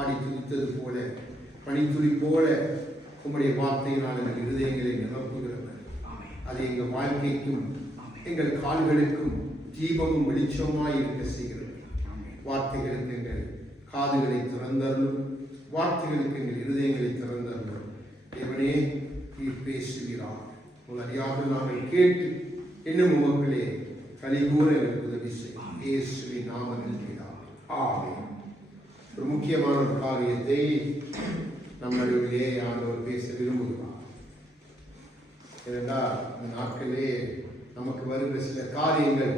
பாடி துதித்தது போல பனித்துளி போல உம்முடைய வார்த்தையினால் எங்கள் இருதயங்களை நிரப்புகிறவர். அது எங்கள் வாழ்க்கைக்கும் எங்கள் கால்களுக்கும் தீபமும் வெளிச்சமாய் இருக்க செய்கிறது. வார்த்தைகளுக்கு எங்கள் காதுகளை திறந்தருளும், வார்த்தைகளுக்கு எங்கள் இருதயங்களை திறந்தருளும். தேவனே நீர் பேசுகிறார். அறியாக நாங்கள் கேட்டு இன்னும் உமக்களே கலிகூற எங்களுக்கு உதவி செய்யும். இயேசுவின் நாமத்தில் ஆமென். ஒரு முக்கியமான ஒரு காரியத்தை நம் நடுவிலே ஆண்டவர் பேச விரும்புகிறார். ஏனென்றால் இந்த நாட்களே நமக்கு வருகிற சில காரியங்கள்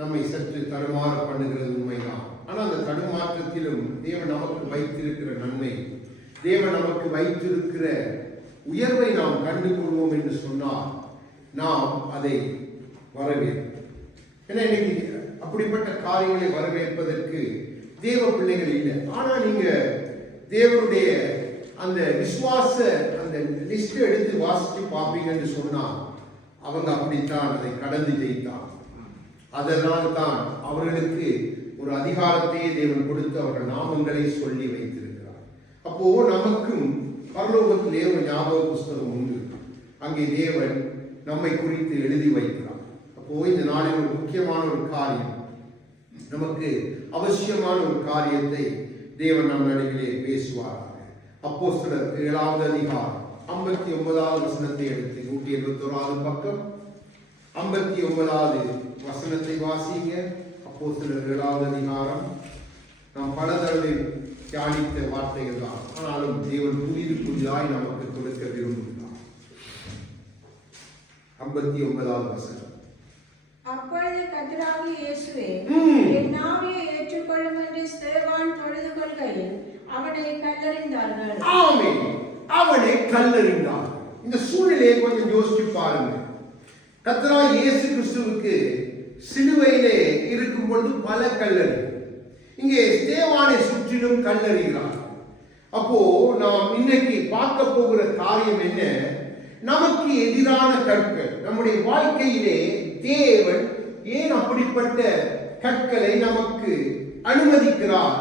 நம்மை சற்று தடுமாற பண்ணுகிறது உண்மைதான். ஆனால் அந்த தடுமாற்றத்திலும் தேவன் நமக்கு வைத்திருக்கிற நன்மை, தேவன் நமக்கு வைத்திருக்கிற உயர்வை நாம் கண்டு கொள்வோம் என்று சொன்னால் நாம் அதை வரவேற்போம். ஏன்னா இன்னைக்கு அப்படிப்பட்ட காரியங்களை வரவேற்பதற்கு தேவ பிள்ளைகள் இல்லை. ஆனால் நீங்க தேவனுடைய அந்த விசுவாச அந்த லிஸ்ட் எடுத்து வாசிச்சு பார்ப்பீங்கன்னு சொன்னா அவங்க அப்படித்தான் அதை கடந்து ஜெயித்தான். அதனால் தான் அவர்களுக்கு ஒரு அதிகாரத்தையே தேவன் கொடுத்து அவர்கள் நாமங்களை சொல்லி வைத்திருக்கிறார். அப்போ நமக்கும் பரலோகத்திலே ஒரு ஞாபக புஸ்தகம் உண்டு. அங்கே தேவன் நம்மை குறித்து எழுதி வைக்கிறார். அப்போ இந்த நாளில் ஒரு முக்கியமான ஒரு காரியம், நமக்கு அவசியமான ஒரு காரியத்தை தேவன் நம் நடுவிலே பேசுவாராக. அப்போஸ்தலர் 7வது அதிகாரம் 59வது வசனத்தை எடுத்து 171வது பக்கம் 59வது வசனத்தை வாசிங்க. அப்போஸ்தலர் 7வது அதிகாரம் நாம் பல தடவை தியானித்த வார்த்தைகள் தான், ஆனாலும் தேவன் புதிதாய் நமக்கு கொடுக்க விரும்புகிறார். 59வது வசனம். அப்பொழுது கர்த்தராகிய இயேசுவே என் ஆவியை ஏற்றுக்கொள்ளும் என்று ஸ்தேவான் தொழுது கொள்கையில் அவனை கல்லெறிந்தார்கள். ஆமென். அவனை கல்லெறிந்தார்கள். இந்த சூழ்நிலையை கொஞ்சம் யோசிச்சு பாருங்க. கர்த்தராகிய இயேசு கிறிஸ்துவுக்கு சிலுவையிலே இருக்கும் பொழுது பல கல்லெறி, இங்கே ஸ்தேவானை சுற்றிலும் கல்லெறிகிறார். அப்போ நாம் இன்னைக்கு பார்க்க போகிற காரியம் என்ன? நமக்கு எதிரான கற்கள் நம்முடைய வாழ்க்கையிலே தேவன் ஏன் அப்படிப்பட்ட கற்களை நமக்கு அனுமதிக்கிறார்?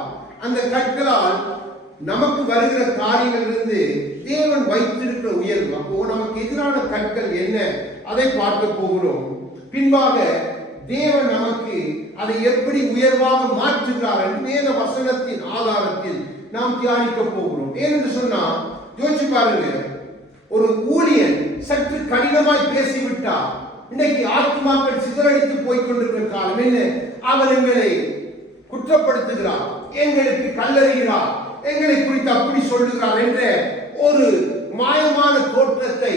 அந்த கற்களால் நமக்கு வருகிற காரியங்களிலிருந்து தேவன் வைத்திருக்கிற உயர்வு. அப்போ நமக்கு எதிரான கற்கள் என்ன, அதை பார்க்க போகிறோம். பின்பாக தேவன் நமக்கு அதை எப்படி உயர்வாக மாற்றுகிறார் என்று வேத வசனத்தின் ஆதாரத்தில் நாம் தியானிக்க போகிறோம். ஏனென்று சொன்னால் யோசிச்சு பாருங்க, ஒரு ஊழியன் சற்று கடினமாய் பேசிவிட்டார். இன்னைக்கு ஆத்மாக்கள் சிதறடித்து போய்கொண்டிருக்கிற காலம் என்ன? அவர் எங்களை குற்றப்படுத்துகிறார், எங்களுக்கு கல்லறிகிறார், எங்களை குறித்து அப்படி சொல்லுகிறார் என்ற ஒரு மாயமான தோற்றத்தை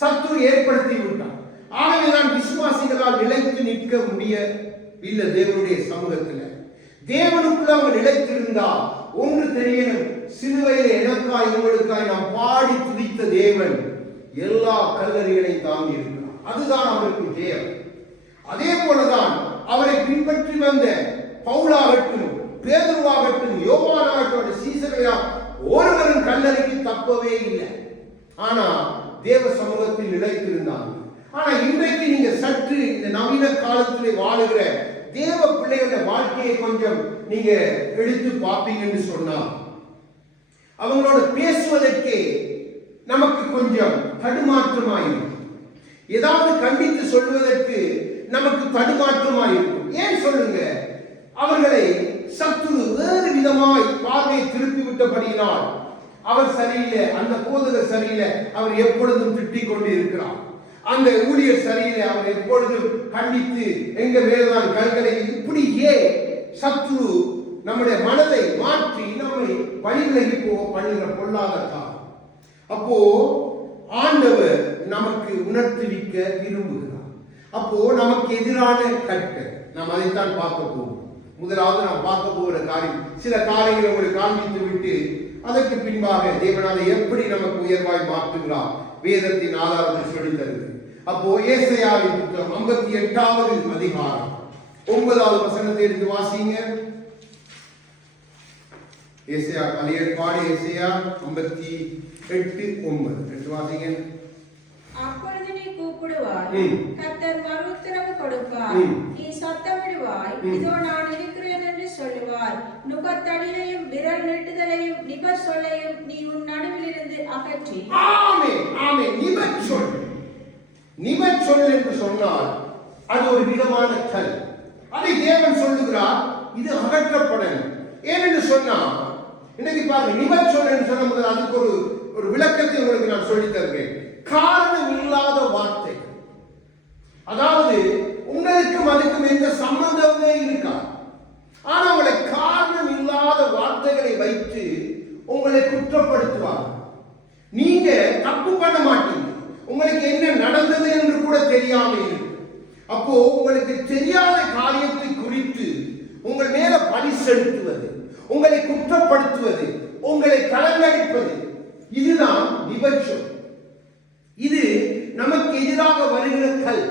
சத்துரு ஏற்படுத்தி விட்டார். ஆகவேதான் விசுவாசிகளால் நிலைத்து நிற்க முடியவில்லை. தேவனுடைய சமூகத்தில் தேவனுக்குள்ள அவர் நிலைத்திருந்தால் ஒன்று தெரியணும், சிலுவையிலே எனக்காய் உங்களுக்காய் நாம் பாடி துதித்த தேவன் எல்லா கல்லறிகளையும் தாங்கி இருக்கிறார். அதுதான் அவருக்கு ஜெயம். அதே போலதான் அவரை பின்பற்றி வந்த பவுலாகட்டும், பேதுருவாகட்டும், யோவானாகட்டும், சீசரையா ஒருவரும் கல்லறைக்கு தப்பவே இல்லை. ஆனா தேவ சமூகத்தில் நிலைத்திருந்தாங்க. ஆனா இன்றைக்கு நீங்க சற்று இந்த நவீன காலத்திலே வாழுகிற தேவ பிள்ளைகளோட வாழ்க்கையை கொஞ்சம் நீங்க எடுத்து பார்ப்பீங்கன்னு சொன்னா அவங்களோட பேசுவதற்கே நமக்கு கொஞ்சம் தடுமாற்றமாயிருக்கும். ஏதாவது கண்டித்து சொல்வதற்கு நமக்கு தடுமாற்றமாயிருக்கும். ஏன் சொல்லுங்க? அவர்களை சத்துரு வேறு விதமாய் பார்வையை திருப்பி விட்டபடியினால் அவர் சரியில்லை, அந்த போதகர் சரியில்லை, அவர் எப்பொழுதும் திட்டிக் கொண்டு இருக்கிறார். அந்த ஊழியர் சரியில்லை, அவர் எப்பொழுதும் கண்டித்து எங்க மேல்தான் கல்களை, இப்படியே சத்துரு நம்முடைய மனதை மாற்றி நம்மை வழிவிலகி போக பண்ணுகிற பொல்லாத காலம். அப்போ ஆண்டவர் நமக்கு உணர்த்துவிக்க விரும்புகிறார். அப்போ நமக்கு எதிரான கற்கள் நாம் அதைத்தான் பார்க்க போகிறோம். முதலாவது நாம் பார்க்க போகிற காரியம், சில காரியங்களை உங்களுக்கு காண்பித்து விட்டு அதற்கு பின்பாக தேவன் அதை எப்படி நமக்கு உயர்வாய் மாற்றுகிறார் வேதத்தின் ஆதாரத்தை சொல்லித் தருகிறது. அப்போ ஏசாயாவின் புத்தகம் 58வது அதிகாரம் 9வது வசனத்தை எடுத்து வாசிங்க. ஏசாயா பழைய ஏற்பாடு ஏசாயா 58:9 எடுத்து வாசிங்க. அப்பொழுது நீ கூப்பிடுவாய், கர்த்தர் மறுஉத்தரவு கொடுப்பார். நீ சத்தமிடுவாய், இதோ நான் இருக்கிறேன் என்று சொல்லுவார். நுகத்தடியையும் விரல் நீட்டு நிப சொல்லையும் நீ உன் நடுவிலிருந்து அகற்றி. ஆமென், ஆமென். நிபச்சொல், நிபச்சொல் என்று சொன்னால் அது ஒரு விதமான கல். அதை தேவன் சொல்லுகிறார், இது அகற்றப்படணும். ஏனென்று சொன்னால் இன்னைக்கு பாருங்க, நிபச்சொல் என்று சொன்ன முதல் அதுக்கு ஒரு விளக்கத்தை உங்களுக்கு நான் சொல்லி தருகிறேன். காரணம் இல்லாத வார்த்தை, அதாவது உங்களுக்கும் அதுக்கும் எந்த சம்பந்தமே இருக்காது. ஆனா உங்களை காரணம் இல்லாத வார்த்தைகளை வைத்து உங்களை குற்றப்படுத்துவார். நீங்க தப்பு பண்ண மாட்டீங்க, உங்களுக்கு என்ன நடந்தது என்று கூட தெரியாம இருக்கு. அப்போ உங்களுக்கு தெரியாத காரியத்தை குறித்து உங்கள் மேல பழி செலுத்துவது, உங்களை குற்றப்படுத்துவது, உங்களை கலங்கடிப்பது, இதுதான் விபச்சம். இது நமக்கு எதிராக வருகிற கல்.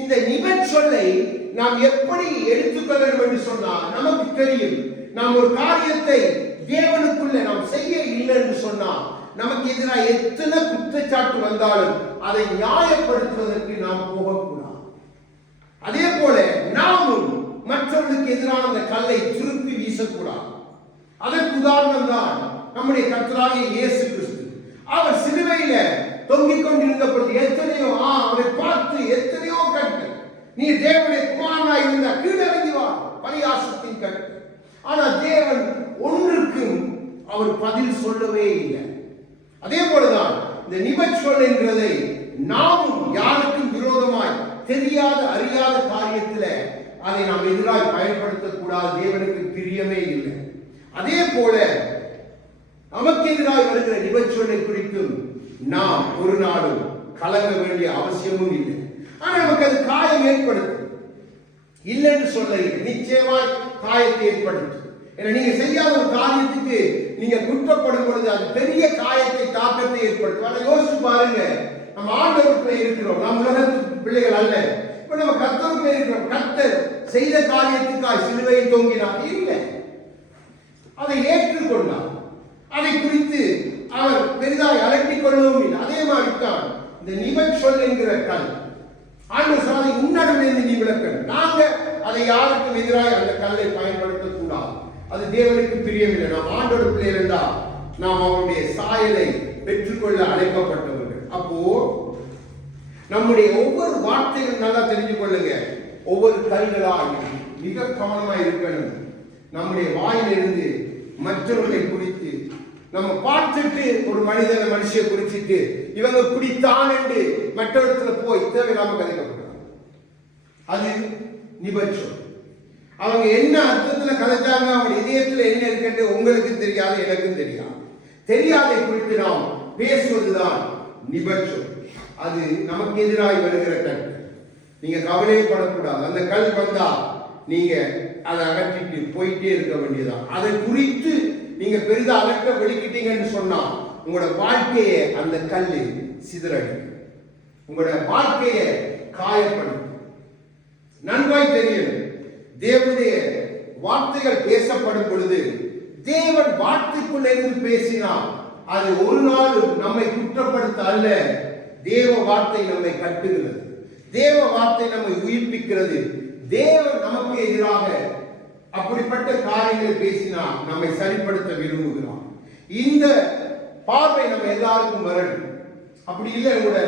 இந்த நிபச்சொல்லை நாம் எப்படி எடுத்துக்கொள்ளணும் என்று சொன்னால் நமக்கு தெரியும். நாம் ஒரு காரியத்தை தேவனுக்குள்ள நாம் செய்ய இல்லை என்று சொன்னால் நமக்கு எதிராக எத்தனை குற்றச்சாட்டு வந்தாலும் அதை நியாயப்படுத்துவதற்கு நாம் போகக்கூடாது. அதே போல நாமும் மற்றவர்களுக்கு எதிரான அந்த கல்லை திருப்பி வீசக்கூடாது. அதற்கு உதாரணம் தான் நம்முடைய கர்த்தராகிய இயேசு கிறிஸ்து. அவர் சிலுவையில தொங்கிக் கொண்டிருந்த பொழுது எத்தனையோ அவரை பார்த்து எத்தனையோ கட்டு, நீ தேவனுடைய குமாரனாய் இருந்த கீழிறங்கி வா, பரியாசத்தின் கட்டு. ஆனா தேவன் ஒன்றுக்கும் அவர் பதில் சொல்லவே இல்லை. அதே போலதான் இந்த நிபச்சொல் என்கிறதை நாமும் யாருக்கும் விரோதமாய் தெரியாத அறியாத காரியத்துல அதை நாம் எதிராய் பயன்படுத்தக்கூடாது. தேவனுக்கு பிரியமே இல்லை. அதே போல நமக்கு எதிராய் வருகிற நிபச்சொல்லை குறித்தும் நாம் ஒரு நாளும் கலங்க வேண்டிய அவசியமும் இல்லை. ஆனா நமக்கு அது காயம் ஏற்படுத்தும் இல்லைன்னு சொல்ல, நிச்சயமாய் காயத்தை ஏற்படுத்தும். ஏன்னா நீங்க செய்யாத ஒரு காரியத்துக்கு நீங்க குற்றப்படும் பொழுது அது பெரிய காயத்தை, தாக்கத்தை ஏற்படுத்தும். ஆனா யோசிச்சு பாருங்க, நம்ம ஆண்டவருக்குள்ள இருக்கிறோம், நாம் உலகத்து பிள்ளைகள் அல்ல. இப்ப நம்ம கர்த்தருக்குள்ள இருக்கிறோம். கர்த்தர் செய்த காரியத்துக்காய் சிலுவையில் தொங்கினார் இல்லை, அதை ஏற்றுக்கொண்டார். அதை குறித்து அவர் பெரிதாய் அலட்டிக் கொள்ளவும் இல்லை. அதே மாதிரி தான் இந்த நிபச்சொல் என்கிற கல். ஆண்டவர் சொன்னதை உன்னடமிருந்து நீ விளக்கணும். நாங்க அதை யாருக்கும் எதிராக அந்த கல்லை பயன்படுத்தக்கூடாது. அது தேவனுக்கு பிரியமில்லை. நாம் ஆண்டவர் பிள்ளைகள் என்றால் நாம் அவருடைய சாயலை பெற்றுக்கொள்ள அழைக்கப்பட்டவர்கள். அப்போ நம்முடைய ஒவ்வொரு வார்த்தைகளும் நல்லா தெரிஞ்சு கொள்ளுங்க, ஒவ்வொரு கல்களால் மிக கவனமாக இருக்கணும். நம்முடைய வாயிலிருந்து மற்றவர்களை குறித்து நம்ம பார்த்துட்டு ஒரு மனுஷியை குறிச்சிட்டு இவங்க குடித்தான் என்று மற்ற இடத்துல போய் தேவையில்லாம கதைக்கப்பட்டாங்க. அது நிபச்சம். அவங்க என்ன அர்த்தத்துல கதைச்சாங்க, அவங்க இதயத்துல என்ன இருக்கு உங்களுக்கு தெரியாது, எனக்கும் தெரியாது. தெரியாதை குறித்து நாம் பேசுவதுதான் நிபச்சம். அது நமக்கு எதிராக வருகிற கல். நீங்க கவலைப்படக்கூடாது. அந்த கல் வந்தா நீங்க அதை அகற்றிட்டு போயிட்டே இருக்க வேண்டியதான். அதை குறித்து நீங்க பெரிதா அகற்ற வெளிக்கிட்டீங்கன்னு சொன்னா உங்களோட வாழ்க்கையை அந்த கல்லு சிதறடிக்கும், உங்களோட வாழ்க்கையை காயப்படும். நன்றாய் தெரியும், தேவனுடைய வார்த்தைகள் பேசப்படும் பொழுது தேவன் வார்த்தைக்குள்ள இருந்து பேசினால் அது ஒரு நாளும் நம்மை குற்றப்படுத்த அல்ல. தேவ வார்த்தை நம்மை கட்டுகிறது, தேவ வார்த்தை நம்மை உயிர்ப்பிக்கிறது. தேவன் நமக்கு எதிராக அப்படிப்பட்ட காரியங்களை பேசினால் நம்மை சரிப்படுத்த விரும்புகிறான். இந்த பார்வை நம்ம எல்லாருக்கும் வரணும். அப்படி இல்லை, உங்களோட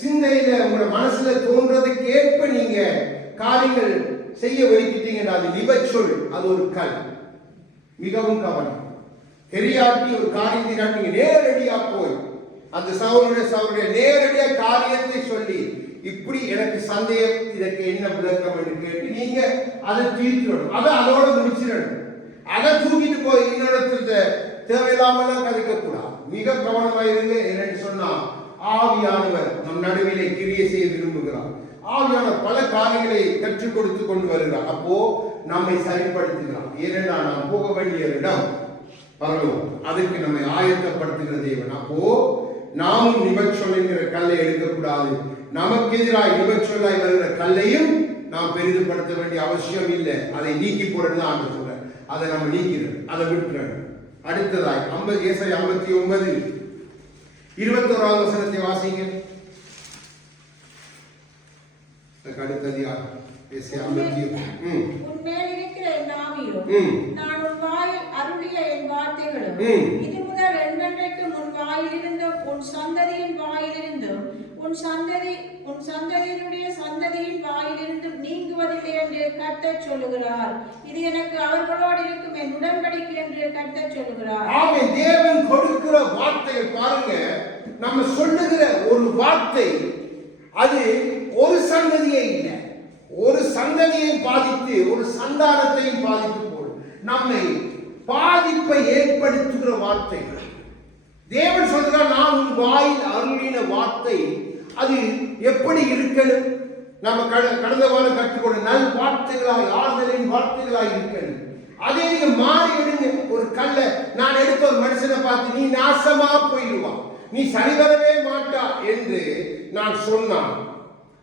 சிந்தையில உங்களோட மனசுல தோன்றதுக்கு ஏற்ப நீங்க காரியங்கள் செய்ய வெளிக்கிட்டீங்கன்னா அது நிபச்சொல், அது ஒரு கல். மிகவும் கவனம். தெரியாட்டி ஒரு காரியத்தை நீங்க நேரடியா போய் அந்த சகோதரனுடைய நேரடியா காரியத்தை சொல்லி இப்படி எனக்கு சந்தேகம், இதற்கு என்ன விளக்கம் என்று கேட்டு நீங்க அதை தீர்த்துடணும். அதை அதோட முடிச்சிடணும். அதை தூக்கிட்டு போய் இன்னொருத்த தேவையில்லாமலாம் கதைக்க கூடாது. மிக கவனமாக இருங்க. என்னன்னு சொன்னா ஆவியானவர் நம் நடுவிலே கிரியை செய்ய விரும்புகிறார். ஆவியானவர் பல காரியங்களை கற்றுக் கொடுத்து கொண்டு வருகிறார். அப்போ நம்மை சரிப்படுத்துகிறார். ஏனென்றா நாம் போக வேண்டிய இடம் பரலோகம். அதுக்கு நம்மை ஆயத்தப்படுத்துகிற தேவன். அப்போ நாமும் நிபச்சொல் என்கிற கல்லை எடுக்கக்கூடாது. நமக்கு எதிராக நிபச்சொல்லாய் வருகிற கல்லையும் நாம் பெரிதுபடுத்த வேண்டிய அவசியம் இல்லை. அதை நீக்கி போடுறது தான் சொல்ற. அதை நம்ம நீக்கிறோம், அதை விட்டுறோம். அடுத்ததாய் ஏசாயா 59 21வது வசனத்தை வாசிங்க. அடுத்தது ஏசாயா 51. உன்மேல் இருக்கிற என் ஆவியும் நான் உன் வாயில் அருளிய என் வார்த்தைகளும் இது வரைக்கும் உன் வாயிலிருந்தும் உன் சந்ததியின் வாயிலிருந்தும் உன் சந்ததியினுடைய சந்ததியின் வாயிலிருந்தும் நீங்குவதில்லை என்று கர்த்தர் சொல்லுகிறார். இது எனக்கு அவர்களோடு இருக்கும் என் உடன்படிக்கை என்று கர்த்தர் சொல்லுகிறார். ஆமென். தேவன் கொடுக்கிற வார்த்தையை பாருங்க. நம்ம சொல்லுகிற ஒரு வார்த்தை அது ஒரு சந்ததியே இல்லை, ஒரு சந்ததியையும் பாதித்து ஒரு சந்தானத்தையும் பாதித்து போடும். நம்மை பாதிப்பை ஏற்படுத்துகிற வார்த்தை. தேவன் சொல்கிறார், நான் உன் வாயில் அருளின வார்த்தை அது எப்படி இருக்கணும்? நம்ம கடந்த வாரம் கற்றுக்கொண்ட நல் வார்த்தைகளாய், ஆறுதலின் வார்த்தைகளாய் இருக்கணும். அதே நீங்க மாறி எடுங்க. ஒரு கல்ல நான் எடுத்த ஒரு மனுஷனை பார்த்து நீ நாசமா போயிடுவான், நீ சரிவரவே மாட்டா என்று நான் சொன்னான்.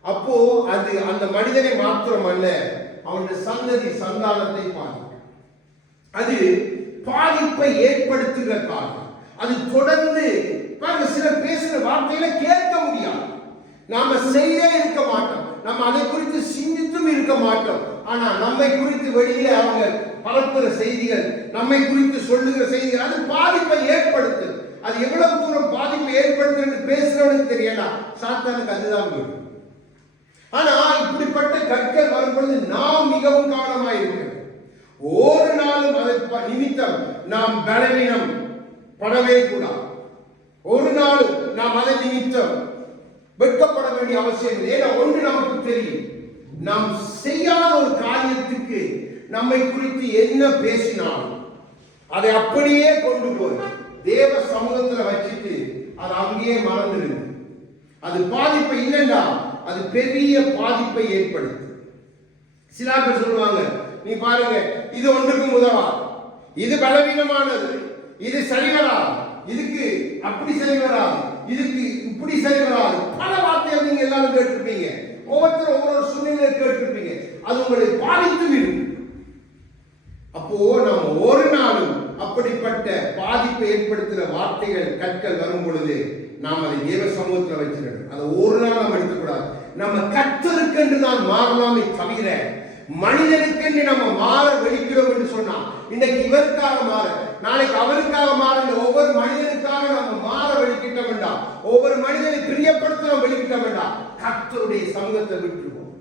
அப்போ அது அந்த மனிதனை மாத்திரம் அல்ல, அவனுடைய சந்ததி சந்தானத்தை பாதிக்கும். அது பாதிப்பை ஏற்படுத்துகிற காரணம். அது தொடர்ந்து சிலர் பேசுகிற வார்த்தைகளை கேட்க முடியாது. நாம செய்ய இருக்க மாட்டோம், நம்ம அதை குறித்து சிந்தித்தும் இருக்க மாட்டோம். ஆனா நம்மை குறித்து வெளியில அவங்க பரப்புகிற செய்திகள், நம்மை குறித்து சொல்லுகிற செய்திகள் அது பாதிப்பை ஏற்படுத்தும். அது எவ்வளவு தூரம் பாதிப்பை ஏற்படுத்துறது பேசுறவனுக்கு தெரியலாம், சாத்தானுக்கு அதுதான் வேணும். ஆனா இப்படிப்பட்ட கற்கள் வரும்பொழுது நாம் மிகவும் கவனமாய் இருக்கிறோம். ஒரு நாளும் அதை நிமித்தம் நாம் பலவீனம் படவே கூடாது. ஒரு நாளும் நாம் அதை நிமித்தம் வெட்கப்பட வேண்டிய அவசியம் இல்லை. ஏன்னா ஒன்று நமக்கு தெரியும், நாம் செய்யாத ஒரு காரியத்துக்கு நம்மை குறித்து என்ன பேசினாலும் அதை அப்படியே கொண்டு போய் தேவ சமூகத்தில் வச்சுட்டு அது அங்கேயே மறந்துடுது. அது பாதிப்பை இல்லைன்னா அது பெரிய பாதிப்பை ஏற்படுத்தும். சில பேர் சொல்லுவாங்க, நீ பாருங்க இது ஒன்றுக்கும் உதவா, இது பலவீனமானது, இது சரி வராது, இதுக்கு அப்படி சரி வராது, இதுக்கு இப்படி சரி வராது. பல வார்த்தைகள் நீங்க எல்லாரும் கேட்டிருப்பீங்க, ஒவ்வொருத்தரும் ஒவ்வொரு சூழ்நிலையை கேட்டிருப்பீங்க. அது உங்களை பாதித்தும் இருக்கும். அப்போ நம்ம ஒரு நாளும் அப்படிப்பட்ட பாதிப்பை ஏற்படுத்துகிற வார்த்தைகள் கற்கள் வரும் பொழுது நாம் அதை தேவ சமூகத்தில் வச்சிருக்கணும். அதை ஒரு நாள் நாம் எடுத்துக்கூடாது. நம்ம கர்த்தருக்கென்று தான் மாறலாமே தவிர மனிதனுக்கென்று நம்ம மாற வெளிக்கிறோம் என்று சொன்னா இன்னைக்கு இவருக்காக மாற, நாளைக்கு அவருக்காக மாற, ஒவ்வொரு மனிதனுக்காக நம்ம மாற வெளிக்கிட்ட வேண்டாம். ஒவ்வொரு மனிதனை பிரியப்படுத்த நம்ம வெளிக்கிட்ட வேண்டாம். கர்த்தருடைய சமூகத்தை விட்டுருவோம்.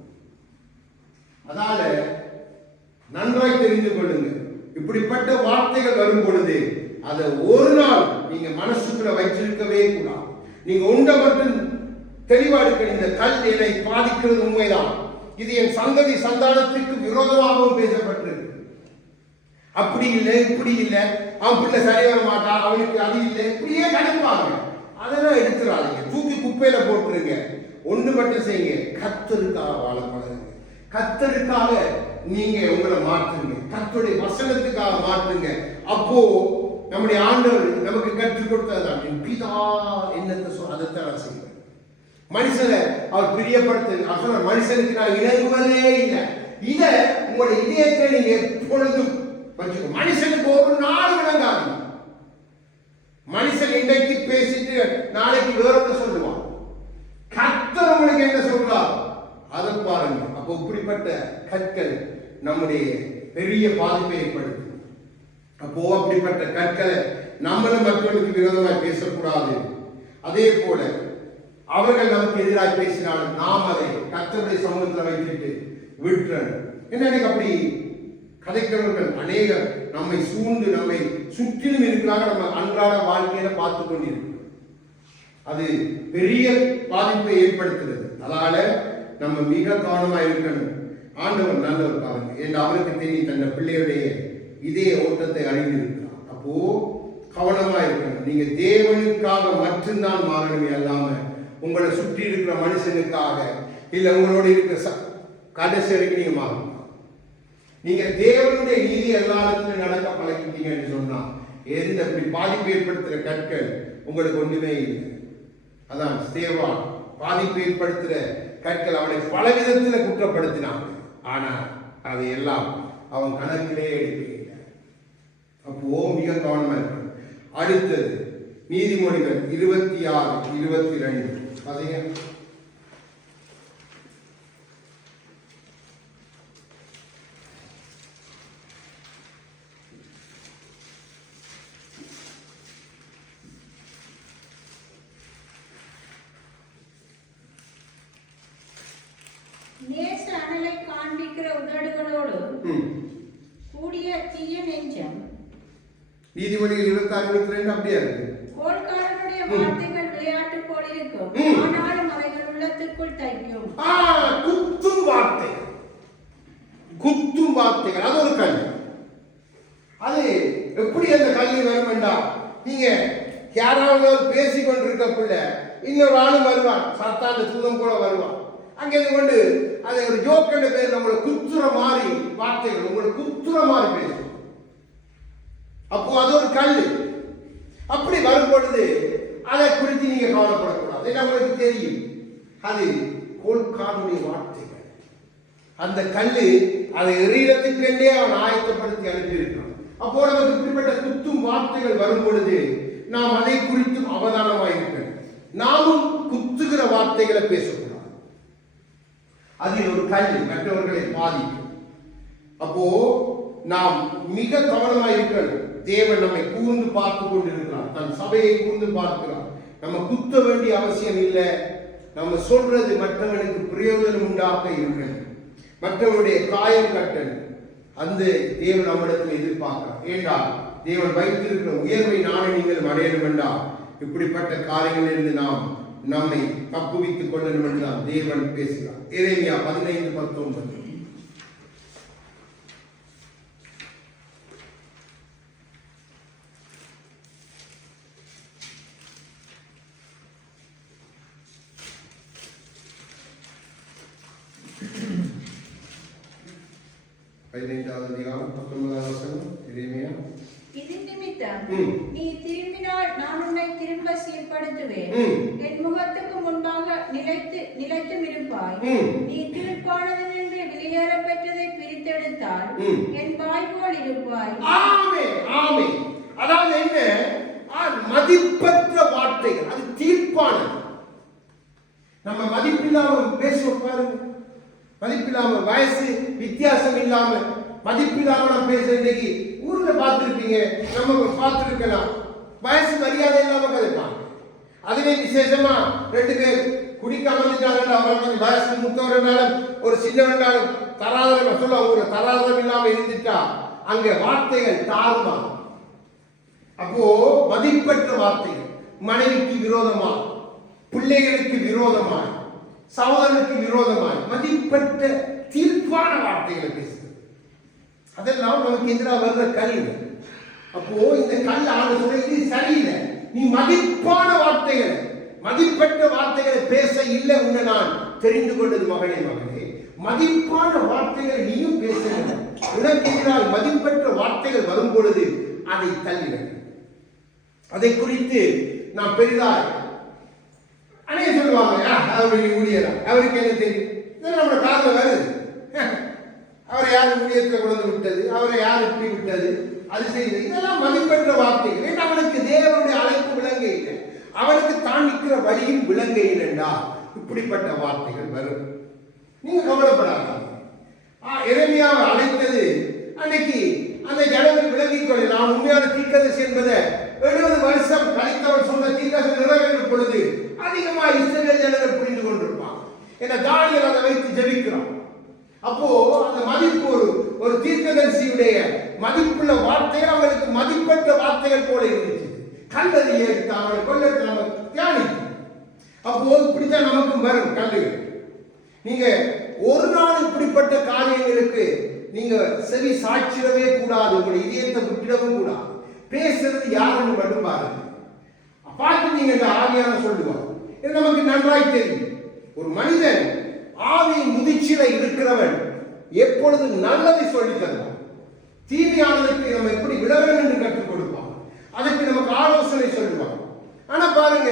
அதனால நன்றாய் தெரிந்து கொள்ளுங்க, இப்படிப்பட்ட வார்த்தைகள் வரும் பொழுது அதை ஒரு நாள் நீங்க மனசுக்குள்ள வச்சிருக்கவே கூடாது. நீங்க உண்ட மட்டும் தெளிவா இருக்க, இந்த கல் என்னை பாதிக்கிறது உண்மைதான், இது என் சந்ததி சந்தானத்திற்கு விரோதமாகவும் பேசப்பட்டிருக்கு, அப்படி இல்லை இப்படி இல்லை, அவன் பிள்ளை சரி வர மாட்டான், அவனுக்கு அது இல்லை, இப்படியே கணிப்பாங்க. அதெல்லாம் எடுத்துறாதீங்க, தூக்கி குப்பையில போட்டுருங்க. ஒன்று மட்டும் செய்யுங்க, கர்த்தருக்காக வாழ பழகுங்க. கர்த்தருக்காக நீங்க உங்களை மாற்றுங்க, கர்த்தருடைய வசனத்துக்காக மாற்றுங்க. அப்போ நம்முடைய ஆண்டவர் நமக்கு கற்றுக் கொடுத்ததுதான், என் பிதா என்னத்தை அதைத்தான் செய்வேன். மனுஷனை அவர் பிரியப்படுத்த மனுஷனுக்கு நான் இணங்குவதே இல்லை. இத உங்களுடைய இதயத்தை நீங்க எப்பொழுதும் வச்சுக்கோ. மனுஷனுக்கு ஒரு நாள் விளங்காது. மனுஷன் இன்றைக்கு பேசிட்டு நாளைக்கு வேறொன்று சொல்லுவான். கர்த்தர் உங்களுக்கு என்ன சொல்றார் அதை பாருங்க. அப்போ இப்படிப்பட்ட கற்கள் நம்முடைய பெரிய பாதிப்பை ஏற்படுத்தும். அப்போ அப்படிப்பட்ட கற்களை நம்மளும் மற்றவர்களுக்கு விரோதமாய் பேசக்கூடாது. அதே போல அவர்கள் நமக்கு எதிராக பேசினாலும் நாம் அதை கர்த்தருடைய சமூகத்தில் வைத்துட்டு விட்டுறணும். என்னன்னைக்கு அப்படி கதைக்கிறவர்கள் அநேகர் நம்மை சூழ்ந்து நம்மை சுற்றிலும் இருக்கிறாங்க. நம்ம அன்றாட வாழ்க்கையில பார்த்து கொண்டிருக்கிறோம். அது பெரிய பாதிப்பை ஏற்படுத்துகிறது. அதனால நம்ம மிக கவனமா இருக்கணும். ஆண்டவர் நல்லவர் பாருங்க, என்று அவருக்கு தெரியும் தன்னை பிள்ளையுடைய இதே ஓட்டத்தை அறிந்திருக்கிறார். அப்போ கவனமா இருக்கணும். நீங்க தேவனுக்காக மட்டும்தான் மாறணுமே அல்லாம உங்களை சுற்றி இருக்கிற மனுஷனுக்காக இல்ல உங்களோட இருக்கிற கடைசி வரைக்கும் நீங்க மாறணும். நீங்க தேவனுடைய நீதி எல்லாத்திலும் நடக்க பழகிட்டீங்கன்னு சொன்னா எந்த பாதிப்பு ஏற்படுத்துகிற கற்கள் உங்களுக்கு ஒன்றுமே இல்லை. அதான் ஸ்தேவான் பாதிப்பு ஏற்படுத்துகிற கற்கள் அவனை பல விதத்தில் குற்றப்படுத்தினான். ஆனா அதையெல்லாம் அவன் கணக்கிலே எடுக்கவில்லை. அப்போ மிக கவனமா இருக்கணும். அடுத்தது நீதிமொழிகள் 26:22 பாத்தீங்க. கூடிய தீய நெஞ்சம். நீதிமொழிகள் 26:22 அப்படியே இருக்கு. கோள்காரனுடைய வார்த்தைகள் விளையாட்டு போல் இருக்கும், ஆனாலும் அவைகள் உள்ளத்திற்குள் தைக்கும். குத்தும் வார்த்தைகள், குத்தும் வார்த்தைகள், அது ஒரு கல். அது எப்படி அந்த கல்வி வரும் வேண்டாம்? நீங்க யாராவது பேசி கொண்டிருக்கக்குள்ள இன்னொரு ஆளும் வருவான், சத்தாண்ட தூதம் கூட வருவான். அங்கே கொண்டு அதை ஒரு ஜோக்கண்ட பேர் உங்களை குத்துற மாதிரி வார்த்தைகள் உங்களை குத்துற மாதிரி பேசும். அப்போ அது ஒரு கல். அப்படி வரும் பொழுது அதை குறித்து நீங்க கவலைப்படக்கூடாது. ஏன்னா உங்களுக்கு தெரியும் அது கோள்காரனுடைய வார்த்தைகள். அந்த கல்லு அதை எறியத்துக்கெண்டே அவன் ஆயத்தப்படுத்தி அனுப்பியிருக்கான். அப்போ நமக்கு இப்படிப்பட்ட குத்தும் வார்த்தைகள் வரும் பொழுது நாம் அதை குறித்தும் அவதானமாயிருக்க, நாமும் குத்துகிற வார்த்தைகளை பேசக்கூடாது. அதில் ஒரு கல் மற்றவர்களை பாதிக்கும். அப்போ நாம் மிக கவனமாயிருக்கணும். தேவன் நம்மை கூர்ந்து பார்த்து கொண்டிருக்கிறார், தன் சபையை கூர்ந்து பார்க்கிறார். நம்ம குத்த வேண்டிய அவசியம் இல்லை. நம்ம சொல்றது மற்றவனுக்கு பிரயோஜனம் உண்டாக இருக்கணும், மற்றவருடைய காயம் கட்டணும். அந்த தேவன் நம்மிடத்தில் எதிர்பார்க்கிறார். ஏண்டா தேவன் வைத்திருக்கிற உயர்வை நானே நீங்கள் அடையணும் வேண்டாம். இப்படிப்பட்ட காரியங்களிலிருந்து நாம் நம்மை தப்புவித்துக் கொள்ளணும் என்றுதான் தேவன் பேசுகிறார். எரேமியா 15:19. இது நிமித்தம் நீ திரும்பினால் நான் உன்னை திரும்ப சீர்படுத்துவேன், என் முகத்துக்கு முன்பாக நிலைத்தும் இருப்பாய். நீ திருப்பானது நின்று வெளியேற பெற்றதை பிரித்தெடுத்தால் என் வாய் போல் இருப்பாய். அதாவது என்ன? மதிப்பற்ற வார்த்தைகள், அது தீர்ப்பானது. நம்ம மதிப்பில்லாம பேசுவோம் பாருங்க, மதிப்பில்லாம, வயசு வித்தியாசம் இல்லாம மதிப்பில்லாம நான் பேச இன்னைக்கு ஊர்ல பார்த்துருப்பீங்க, நம்ம பார்த்துருக்கலாம். வயசு மரியாதை இல்லாம கதைப்பாங்க. அதுவே விசேஷமா 2 பேர் குடிக்காம வந்துட்டாங்க, வயசு மூத்தவர்னாலும் ஒரு சின்னவனாலும் தராதரம் சொல்லுவாங்க. ஒரு தராதரம் இல்லாம இருந்துட்டா அங்க வார்த்தைகள் தாழ்மா. அப்போ மதிப்பற்ற வார்த்தைகள், மனைவிக்கு விரோதமாய், பிள்ளைகளுக்கு விரோதமாய், சகோதரனுக்கு விரோதமாய் மதிப்பற்ற தீர்ப்பான வார்த்தைகளை பேசுது. அதெல்லாம் நமக்கு எதிராக வர்ற கல். அப்போ இந்த கல் ஆண்டு சொல்றது சரியில்லை. நீ மதிப்பான வார்த்தைகளை, மதிப்பற்ற வார்த்தைகளை பேச இல்லை. உன்னை நான் தெரிந்து கொண்டது மகனே, மகனே, மதிப்பான வார்த்தைகளை நீயும் பேச. உனக்கு எதிராக மதிப்பற்ற வார்த்தைகள் வரும் பொழுது அதை தள்ளிட. அதை குறித்து நாம் பெரிதாய் அனைத்து சொல்லுவாங்க, அவருடைய ஊழியரா, அவருக்கு என்ன தெரியும், இதெல்லாம் நம்ம காதில் வருது. அவரை யாரு ஊழியத்தில் கொண்டு விட்டது, அவரை யார் இப்படி விட்டது, அது செய்தது, இதெல்லாம் மதிப்பற்ற வார்த்தைகள். அவனுக்கு தேவனுடைய அழைப்பு விளங்க இல்லை, அவனுக்கு தான் நிற்கிற வழியும் விளங்க இல்லைண்டா இப்படிப்பட்ட வார்த்தைகள் வரும். நீங்க கவலைப்படாத. எரேமியாவை அழைத்தது அன்னைக்கு அந்த ஜனங்கள் விளங்கிக் கொள்ள, நான் உண்மையான தீர்க்கதரிசி என்பதை 70 வருஷம் கழித்தவன் சொன்ன தீர்க்கதரிசி நிறைவேறும் பொழுது அதிகமா இஸ்ரவேல் ஜனங்கள் புரிந்து கொண்டிருப்பான். ஏன்னா தானியேல் அதை வைத்து ஜெபிக்கிறான். அப்போ அந்த மதிப்பு ஒரு தீர்க்கதரிசியுடைய மதிப்புள்ள வார்த்தைகள் அவங்களுக்கு மதிப்பற்ற வார்த்தைகள் போல இருந்துச்சு. கல்லறியை அவனை கொல்லத்தில் நம்ம தியானிக்கும். அப்போ இப்படித்தான் நமக்கும் வரும் கல்லுகள். நீங்க ஒரு நாள் இப்படிப்பட்ட காரியங்களுக்கு நீங்க செவி சாட்சிடவே கூடாது. உங்களுடைய இதயத்தை விட்டுடவும் கூடாது. பேசுறது யாருன்னு மட்டும் பாருங்க. பார்த்து நீங்க இந்த ஆவியான சொல்லுவாங்க. இது நமக்கு நன்றாய் தெரியும். ஒரு மனிதன் ஆவியின் முதிர்ச்சியில இருக்கிறவன் எப்பொழுது நல்லதை சொல்லி தருவான், தீமையானதற்கு நம்ம எப்படி விளவரம் என்று கற்றுக் கொடுப்பான், அதற்கு நமக்கு ஆலோசனை சொல்லுவான். ஆனா பாருங்க,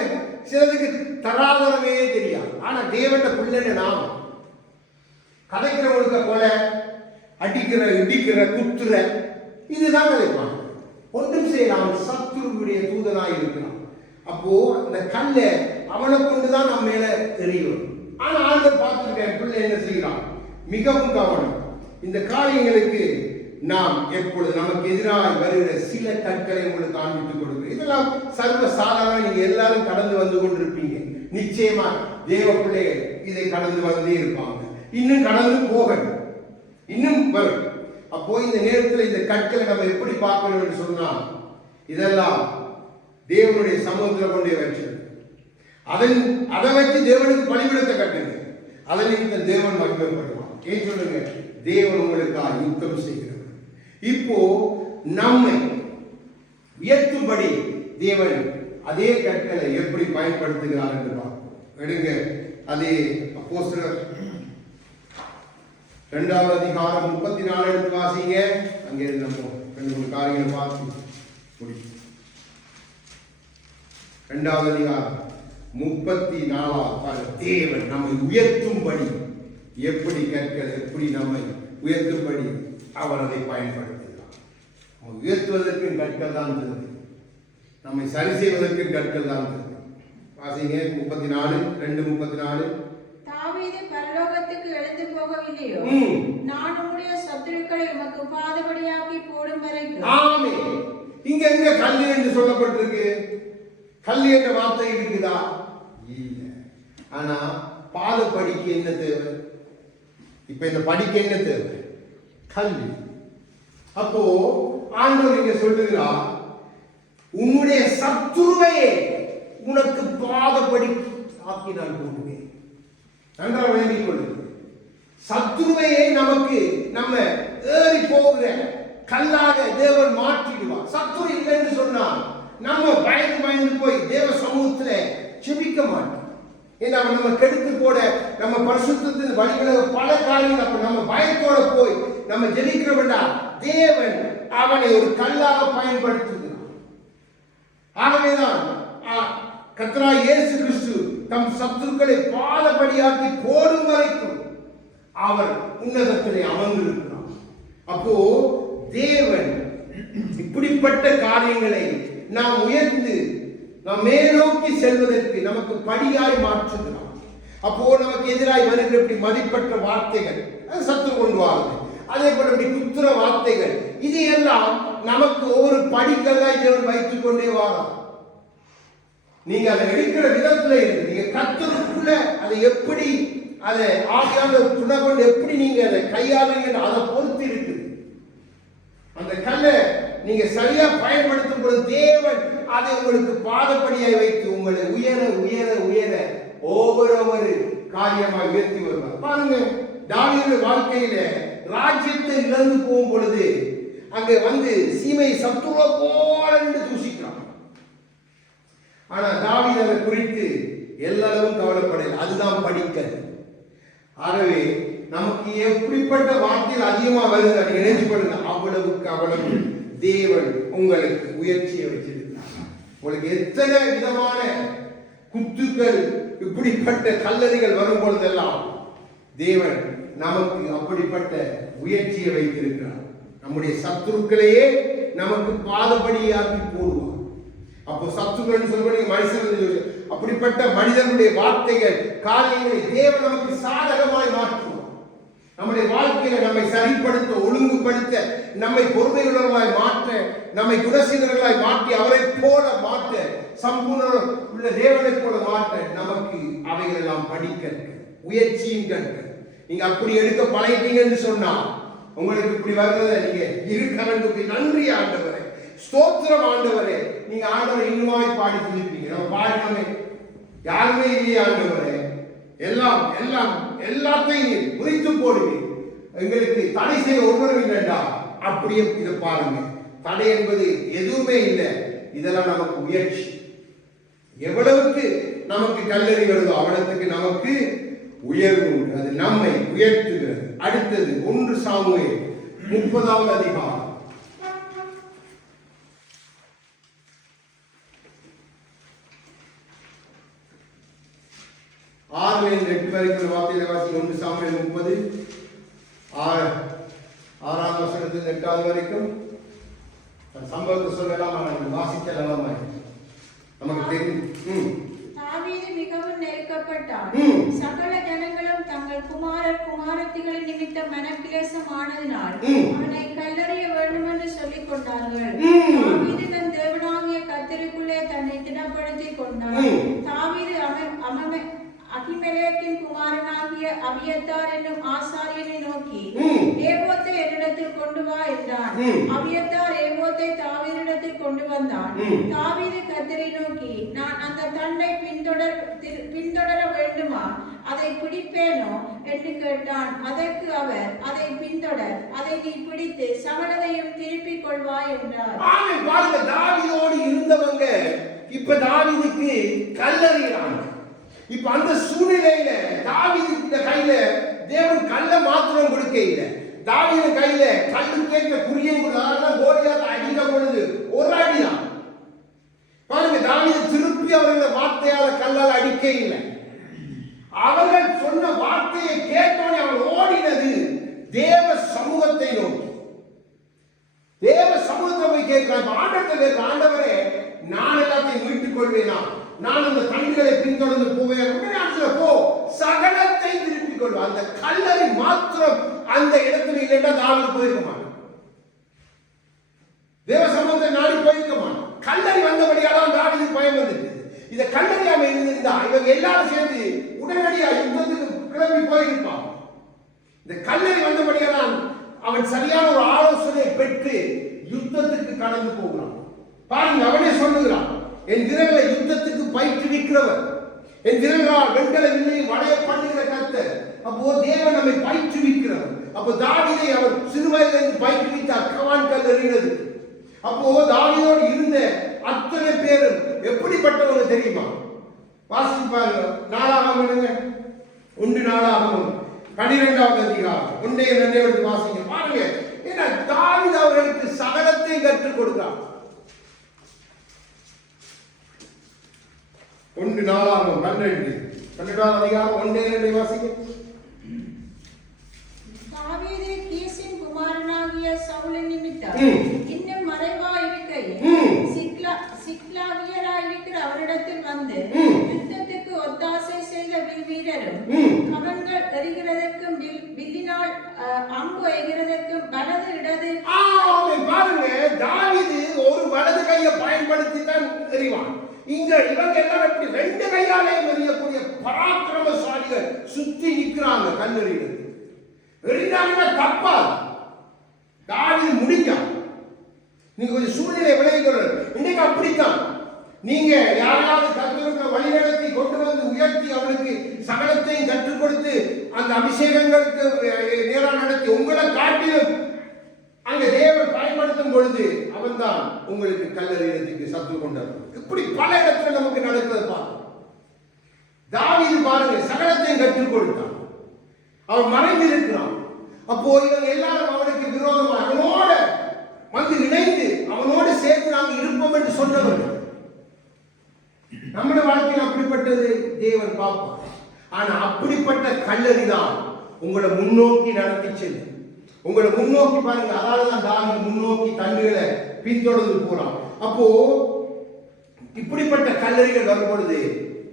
சிலருக்கு தராதரமே தெரியாது. ஆனா தேவன் பிள்ளைன்னு நாம கதைக்கிறவங்களுக்கு போல அடிக்கிற, இடிக்கிற, குத்துற இதுதான் கதைப்பான். ஒன்றும் செய்யலாம், சத்துருவுடைய தூதனாய் இருக்கிறான். அப்போ அந்த கல்ல அவனை கொண்டுதான் நம்ம மேல தெரியும். ஆனா ஆண்டவர் பார்த்துருக்கேன், பிள்ளை என்ன செய்யறான், மிகவும் கவனம். இந்த காரியங்களுக்கு நாம் எப்பொழுது நமக்கு எதிராக வருகிற சில கற்களை உங்களுக்கு காண்பித்துக் கொடுக்கிறேன். இதெல்லாம் சர்வ சாதாரண, நீங்க எல்லாரும் கடந்து வந்து கொண்டிருப்பீங்க. நிச்சயமா தேவ பிள்ளைகள் இதை கடந்து வந்தே இருப்பாங்க. இன்னும் கடந்து போகணும், இன்னும் வரும். அப்போ இந்த நேரத்தில் இந்த கற்களை நம்ம எப்படி பார்க்கணும் என்று சொன்னா, இதெல்லாம் தேவனுடைய சமூகத்தில் கொண்டே வச்சு அதை வச்சு தேவனுக்கு பலிபீடத்தை கட்டுங்க. அதன் நிமித்தம் தேவன் மகிமைப்படுவான். ஏன் சொல்லுங்க? தேவன் உங்களுக்காக யுத்தம் செய்கிறவர். இப்போ நம்மை உயர்த்தும்படி தேவன் அதே கற்களை எப்படி பயன்படுத்துகிறார் என்று பார்ப்போம். எடுங்க, அதே அப்போஸ்தலர் 2வது அதிகாரம் 34 எடுத்து வாசிங்க. அங்கே நம்ம 2-3 காரியங்களை பார்த்து முடியும். 2வது அதிகாரம் 34 தேவன் நம்மை உயர்த்தும்படி எப்படி கற்கள் எப்படி நம்மை உயர்த்தும்படி அவர் அதை பயன்படுத்துகிறார். உயர்த்துவதற்கு கற்கள் தான் இருந்தது, நம்மை சரி செய்வதற்கு கற்கள் தான் இருந்தது. வாசிங்க 34:2-34. தாவீது பரலோகத்துக்கு எழுந்து போகவில்லையோ, நான் உம்முடைய சத்துருக்களை உமக்கு பாதபடியாக்கி போடும் வரைக்கும். ஆமென். இங்க எங்க கல் என்று சொல்லப்பட்டிருக்கு? கல் என்ற வார்த்தை இருக்குதா? இல்ல. ஆனா பாதப்படிக்கு என்ன தேவை? இப்ப இந்த படிக்கு என்ன தேவை? கல். அப்போ ஆண்டவர் இங்க சொல்லுகிறார், உன்னுடைய சத்துருவையே உனக்கு பாதப்படி ஆக்கி நான் போடுவேன். நன்றாக வேண்டிக் கொள்ளுங்கள். சத்துருவையே நமக்கு நம்ம ஏறி போகிற கல்லாக தேவன் மாற்றிடுவார். சத்துரு இல்லை என்று சொன்னால் நம்ம பயந்து போய் தேவ சமூகத்துல செபிக்க மாட்டோம். ஏன்னா நம்ம கெடுத்து போட நம்ம பரிசுத்தத்தின் வழிகளை பல காரியங்கள் நம்ம பயத்தோட போய் நம்ம ஜெபிக்கிற வேண்டாம். தேவன் அவனை ஒரு கல்லாக பயன்படுத்துகிறார். ஆகவேதான் கர்த்தராகிய இயேசு கிறிஸ்து தம் சத்துருக்களை பாதபடியாக்கி போடும் வரைக்கும் அவர் உன்னதத்திலே அமர்ந்திருக்கிறார். அப்போ தேவன் இப்படிப்பட்ட காரியங்களை நாம் உயர்ந்து நாம் மேலோக்கி செல்வதற்கு நமக்கு படியாய் மாற்றுகிறார். அப்போ நமக்கு எதிராய் வருகிற இப்படி மதிப்பற்ற வார்த்தைகள் சத்துரு கொண்டு வாருங்கள். அதே போல இப்படி குத்துற வார்த்தைகள், இது எல்லாம் நமக்கு ஒவ்வொரு படிக்கல்லாய் தேவன் வைத்துக் கொண்டே வாரார். நீங்க அதை எடுக்கிற விதத்துல இருக்கு. நீங்க கர்த்தருக்குள்ள அதை எப்படி அதை ஆகியான துணை கொண்டு எப்படி நீங்க அதை கையாளுங்க அதை பொறுத்து இருக்குது. அந்த கல்லை நீங்க சரியா பயன்படுத்தும் பொழுது தேவன் அதை உங்களுக்கு பாதப்படியாய் வைத்து உங்களை உயர உயர உயர ஒவ்வொரு காரியமாக உயர்த்தி வருவார். பாருங்க, தாவீது வாழ்க்கையில ராஜ்யத்தை இழந்து போகும் பொழுது அங்க வந்து சீமை சத்துருவ போல என்று தூசிக்கிறான். ஆனா தாவீது அதை குறித்து எல்லாரும் கவலைப்படல. அதுதான் படிக்கல். ஆகவே நமக்கு எப்படிப்பட்ட வார்த்தைகள் அதிகமா வருது நீங்க நினைச்சு பாருங்க. அவ்வளவுக்கு அவ்வளவு தேவன் உங்களுக்கு உயர்ச்சியை வச்சிருக்கிறார். உங்களுக்கு எத்தனை விதமான குத்துக்கள் இப்படிப்பட்ட கல்லறிகள் வரும் பொழுதெல்லாம் தேவன் நமக்கு அப்படிப்பட்ட உயர்ச்சியை வைத்திருக்கிறார். நம்முடைய சத்துருக்களையே நமக்கு பாதபடியாக்கி போடுவார். அப்போ சத்துருக்கள் சொல்லுவாங்க மனுஷன், அப்படிப்பட்ட மனிதனுடைய வார்த்தைகள் காரியங்களை தேவன் நமக்கு சாதகமாய் மாற்றுவார். நம்முடைய வாழ்க்கையில நம்மை சரிப்படுத்த ஒழுங்குபடுத்த நம்மை பொறுமையுள்ளவர்களாய் மாற்ற நம்மை குணசீலர்களாய் மாற்றி அவரை போல மாற்ற சம்பூர்ண உள்ள தேவனை போல மாற்ற நமக்கு அவைகள் எல்லாம் படிக்க உயர்ச்சியும் கற்க. நீங்க அப்படி எடுக்க பழகிட்டீங்கன்னு சொன்னா உங்களுக்கு இப்படி வர்றதை நீங்க இருக்கிறதுக்கு நன்றி ஆண்டவரே, ஸ்தோத்திரம் ஆண்டவரே. நீங்க ஆண்டவரை இன்னுமாய் பாடி சொல்லிருப்பீங்க. நம்ம பாடினோமே யாருமே இல்லையே ஆண்டவரே, எல்லாம் எல்லாம் எல்லாத்தையும் குறித்து போடுவீங்க. எங்களுக்கு தடை செய்ய ஒருவரும் இல்லைண்டா. அப்படியே இதை பாருங்க, தடை என்பது எதுவுமே இல்லை. இதெல்லாம் நமக்கு முயற்சி. எவ்வளவுக்கு நமக்கு கல்லறி வருதோ அவ்வளவுக்கு நமக்கு உயர்வு உண்டு. அது நம்மை உயர்த்துகிறது. அடுத்தது 1 சாமுவேல் 30வது அதிகாரம் 6-8 வரைக்கும் வார்த்தையில வாசிங்க. 1 சாமுவேல் 30 6ஆம் வசனத்தில் 8வது வரைக்கும் சம்பவத்தை சொல்லலாம். வாசிக்கலாம் நமக்கு தெரியும். தாவீது மிகவும் நெருக்கப்பட்டான். சகல ஜனங்களும் தங்கள் குமாரர் குமாரத்திகளின் நிமித்தம் மனக்கிலேசமானதினால் அவனை கல்லறிய வேண்டும் என்று சொல்லிக் கொண்டார்கள். தாவீது தன் தேவனாகிய கர்த்தருக்குள்ளே தன்னை திடப்படுத்திக் கொண்டான். தாவீது அகிமெலேக்கின் குமாரனாகிய அபியத்தார் என்னும் ஆசாரியனை நோக்கி ஏபோத்தை என்னிடத்தில் கொண்டு வா என்றான். அபியத்தார் ஏபோத்தை தாவீதிடத்தில் கொண்டு வந்தான். தாவீது கர்த்தரை நோக்கி, நான் அந்த தண்டை பின்தொடர வேண்டுமா, அதை பிடிப்பேனோ என்று கேட்டான். அதற்கு அவர், அதை பின்தொடர், அதை நீ பிடித்து சகலதையும் திருப்பிக் கொள்வாய் என்றார். தாவீதோடு இருந்தவங்க இப்ப தாவீதுக்கு கல்லறிகிறாங்க. இப்ப அந்த சூழ்நிலையில தாவீது கையில தேவன் கல்ல மாத்திரம் கொடுக்க இல்லை, தாவீது கையில கல்லு கேட்க குறியும் கோலியாத்தை அடிக்க பொழுது ஒரு அடிதான். பாருங்க, தாவீது திருப்பி அவர்களை வார்த்தையால கல்லால் அடிக்க இல்லை. அவர்கள் சொன்ன வார்த்தையை கேட்டோன்னே அவன் ஓடினது தேவ சமூகத்தை நோக்கி. தேவ சமூகத்தை போய் கேட்கிறான். ஆண்டவரே, நான் எல்லாத்தையும் மீட்டுக் கொள்வேனா, நான் அந்த தண்ணிகளை பின்தொடர்ந்து போவேன், போ, சகலத்தை திருப்பிக் கொள்வேன். அந்த கல்லறை மாத்திரம் அந்த இடத்துல இல்லைன்னா தாவீது போயிருக்க மாட்டான், தேவ சமூகத்தை நாடி போயிருக்க மாட்டான். கல்லறை வந்தபடியால் தாவீது பயம் வந்துட்டு. இத கல்லறையாம இருந்திருந்தா இவங்க எல்லாரும் சேர்ந்து உடனடியா யுத்தத்துக்கு கிளம்பி போயிருப்பான். இந்த கல்லறை வந்தபடியால் அவன் சரியான ஒரு ஆலோசனை பெற்று யுத்தத்துக்கு கடந்து போகிறான். பாருங்க, அவனே சொல்லுகிறான், என் விரல்களை யுத்தத்துக்கு பயிற்றுவிக்கிறவர், என் விரல்களால் வெண்கல வில்லை வளைய பண்ணுகிற கர்த்தர். அப்போ தேவன் நம்மை பயிற்றுவிக்கிறவர். அப்போ தாவீதை அவர் சிறுவயதிலிருந்து பயிற்றுவித்தார் கவான் கல் எறிகிறது. அப்போ தாவீதோடு இருந்த அத்தனை பேரும் எப்படிப்பட்டவங்க தெரியுமா? வாசிப்பாங்க, நாளாகமம் 1 நாளாகமம் 12வது அதிகாரம் 1-2 எடுத்து வாசிங்க. பாருங்க, ஏன்னா தாவீது அவர்களுக்கு சகலத்தை கற்றுக் கொடுத்தார். 1 நாளாகமம் 12வது அதிகாரம் 1-2 வாசிங்க. தாவீது கீசின் குமாரனாகிய சவுலின் நிமித்தம் இன்னும் மறைவாயிருக்கையில் சிக்லாகியராயிருக்கிற அவரிடத்தில் வந்து யுத்தத்துக்கு ஒத்தாசை செய்த வீரரும் கவன்கள் எறிகிறதற்கும் வில்லினால் அம்பு எய்கிறதற்கும் வலது இடது. பாருங்க, தாவீது ஒரு வலது கையை பயன்படுத்தி தான் எறிவான். இங்க இவங்க எல்லாம் எப்படி 2 கையாலே எறியக்கூடிய பராக்கிரமசாலிகள் சுத்தி நிற்கிறாங்க. கல்லறிகள் எறிந்தாங்கன்னா தப்பா, தாவீது முடிஞ்சான். நீங்க கொஞ்சம் சூழ்நிலை விளைவிக்கிறது இன்னைக்கு அப்படித்தான். நீங்க யாராவது கர்த்தருக்கு வழிநடத்தி கொண்டு வந்து உயர்த்தி அவனுக்கு சகலத்தையும் கற்றுக் கொடுத்து அந்த அபிஷேகங்களுக்கு நேரா நடத்தி உங்களை காட்டிலும் அங்க தேவன் பயன்படுத்தும் பொழுது அவன் தான் உங்களுக்கு கல்லறியத்துக்கு சத்து கொண்டார். இப்படி பல இடத்துல நமக்கு நடக்கிறது பார்க்க. தாவீது பாருங்க, சகலத்தையும் கற்றுக் கொடுத்தான், அவன் மறைந்து இருக்கிறான். அப்போ இவங்க எல்லாரும் அவனுக்கு விரோதமாக அவனோட வந்து இணைந்து அவனோடு சேர்ந்து நாங்கள் இருப்போம் என்று சொன்னவர்கள். நம்முடைய வாழ்க்கையில் அப்படிப்பட்டது தேவன் பார்ப்பார். ஆனா அப்படிப்பட்ட கல்லறிதான் உங்களை முன்னோக்கி நடத்தி செல்லும். உங்களை முன்னோக்கி பாருங்க, அதாலதான் தாவீது முன்னோக்கி தண்ணிகளை பின்தொடர்ந்து போறான். அப்போ இப்படிப்பட்ட கல்லறிகள் வரும் பொழுது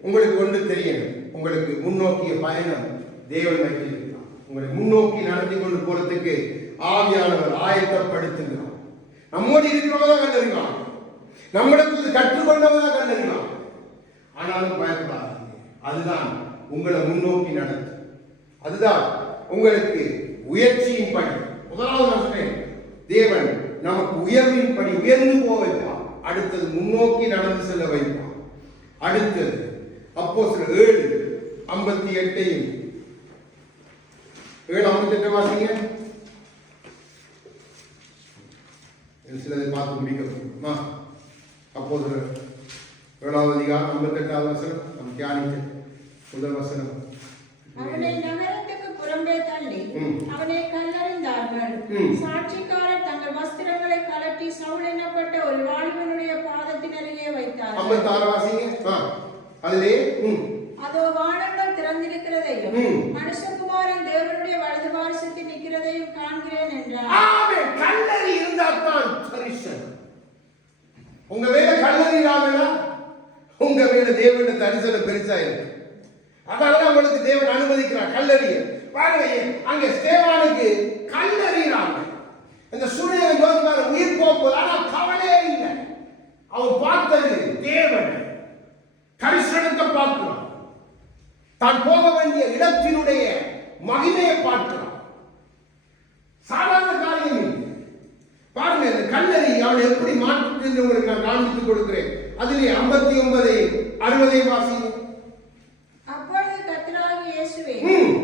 உங்களுக்கு ஒன்று தெரியணும், உங்களுக்கு முன்னோக்கிய பயணம் தேவன் வைத்திருக்கிறார். உங்களை முன்னோக்கி நடத்தி கொண்டு போறதுக்கு ஆவியானவர் ஆயத்தப்படுத்துகிறார். நம்மோடு இருக்கிறவங்க கண்டறிவான், நம்மிடத்தில் கற்றுக்கொண்டவங்க கண்டறிவான். ஆனாலும் பயப்படாதீங்க, அதுதான் உங்களை முன்னோக்கி நடத்து, அதுதான் உங்களுக்கு உயர்ச்சியின் பணி. முதலாவது நான் சொன்னேன், தேவன் நமக்கு உயர்வின் பணி உயர்ந்து போக வைப்பான். அடுத்தது முன்னோக்கி நடந்து செல்ல வைப்பான். அடுத்தது அப்போஸ்தலர் 7:58 7:58 வாசிங்க. சிலதை பார்த்து முடிக்க அப்போஸ்தலர் 7வது அதிகாரம் 58வது வசனம் நாம் தியானிக்க முதல் வசனம். அவனை நகரத்துக்கு புறம்பே தள்ளி அவனை கல்லறிந்தார்கள். சாட்சிக்காரர் தங்கள் வஸ்திரங்களை கலட்டி சவுல் எனப்பட்ட ஒரு வாலிபனுடைய பாதத்தின் அருகே வைத்தார்கள். 56 வாசிங்க. அதிலே அதோ வானங்கள் திறந்திருக்கிறதையும் மனுஷகுமாரன் தேவனுடைய வலது பாரசத்தில் நிற்கிறதையும் காண்கிறேன் என்றார். ஆமென். கல்லறி இருந்தால்தான் தரிசனம். உங்க வேல கல்லறி இல்லாமனா உங்க வேல தேவனுடைய தரிசனம் பெருசா இருக்கு. அதனால உங்களுக்கு தேவன் அனுமதிக்கிறார் கல்லறிய. பாருங்க, அங்க ஸ்தேவானுக்கு கல்லறிறாங்க. இந்த சூழ்நிலை யோசிப்பாரு, உயிர் போகும்போது ஆனா கவலையே இல்லை. அவன் பார்த்தது தேவன் தரிசனத்தை பார்க்கிறான். தான் வாசித்து கொடுக்கிறேன். அதிலே 59:60 வாசிங்க. அப்பொழுது கர்த்தராகிய இயேசுவே,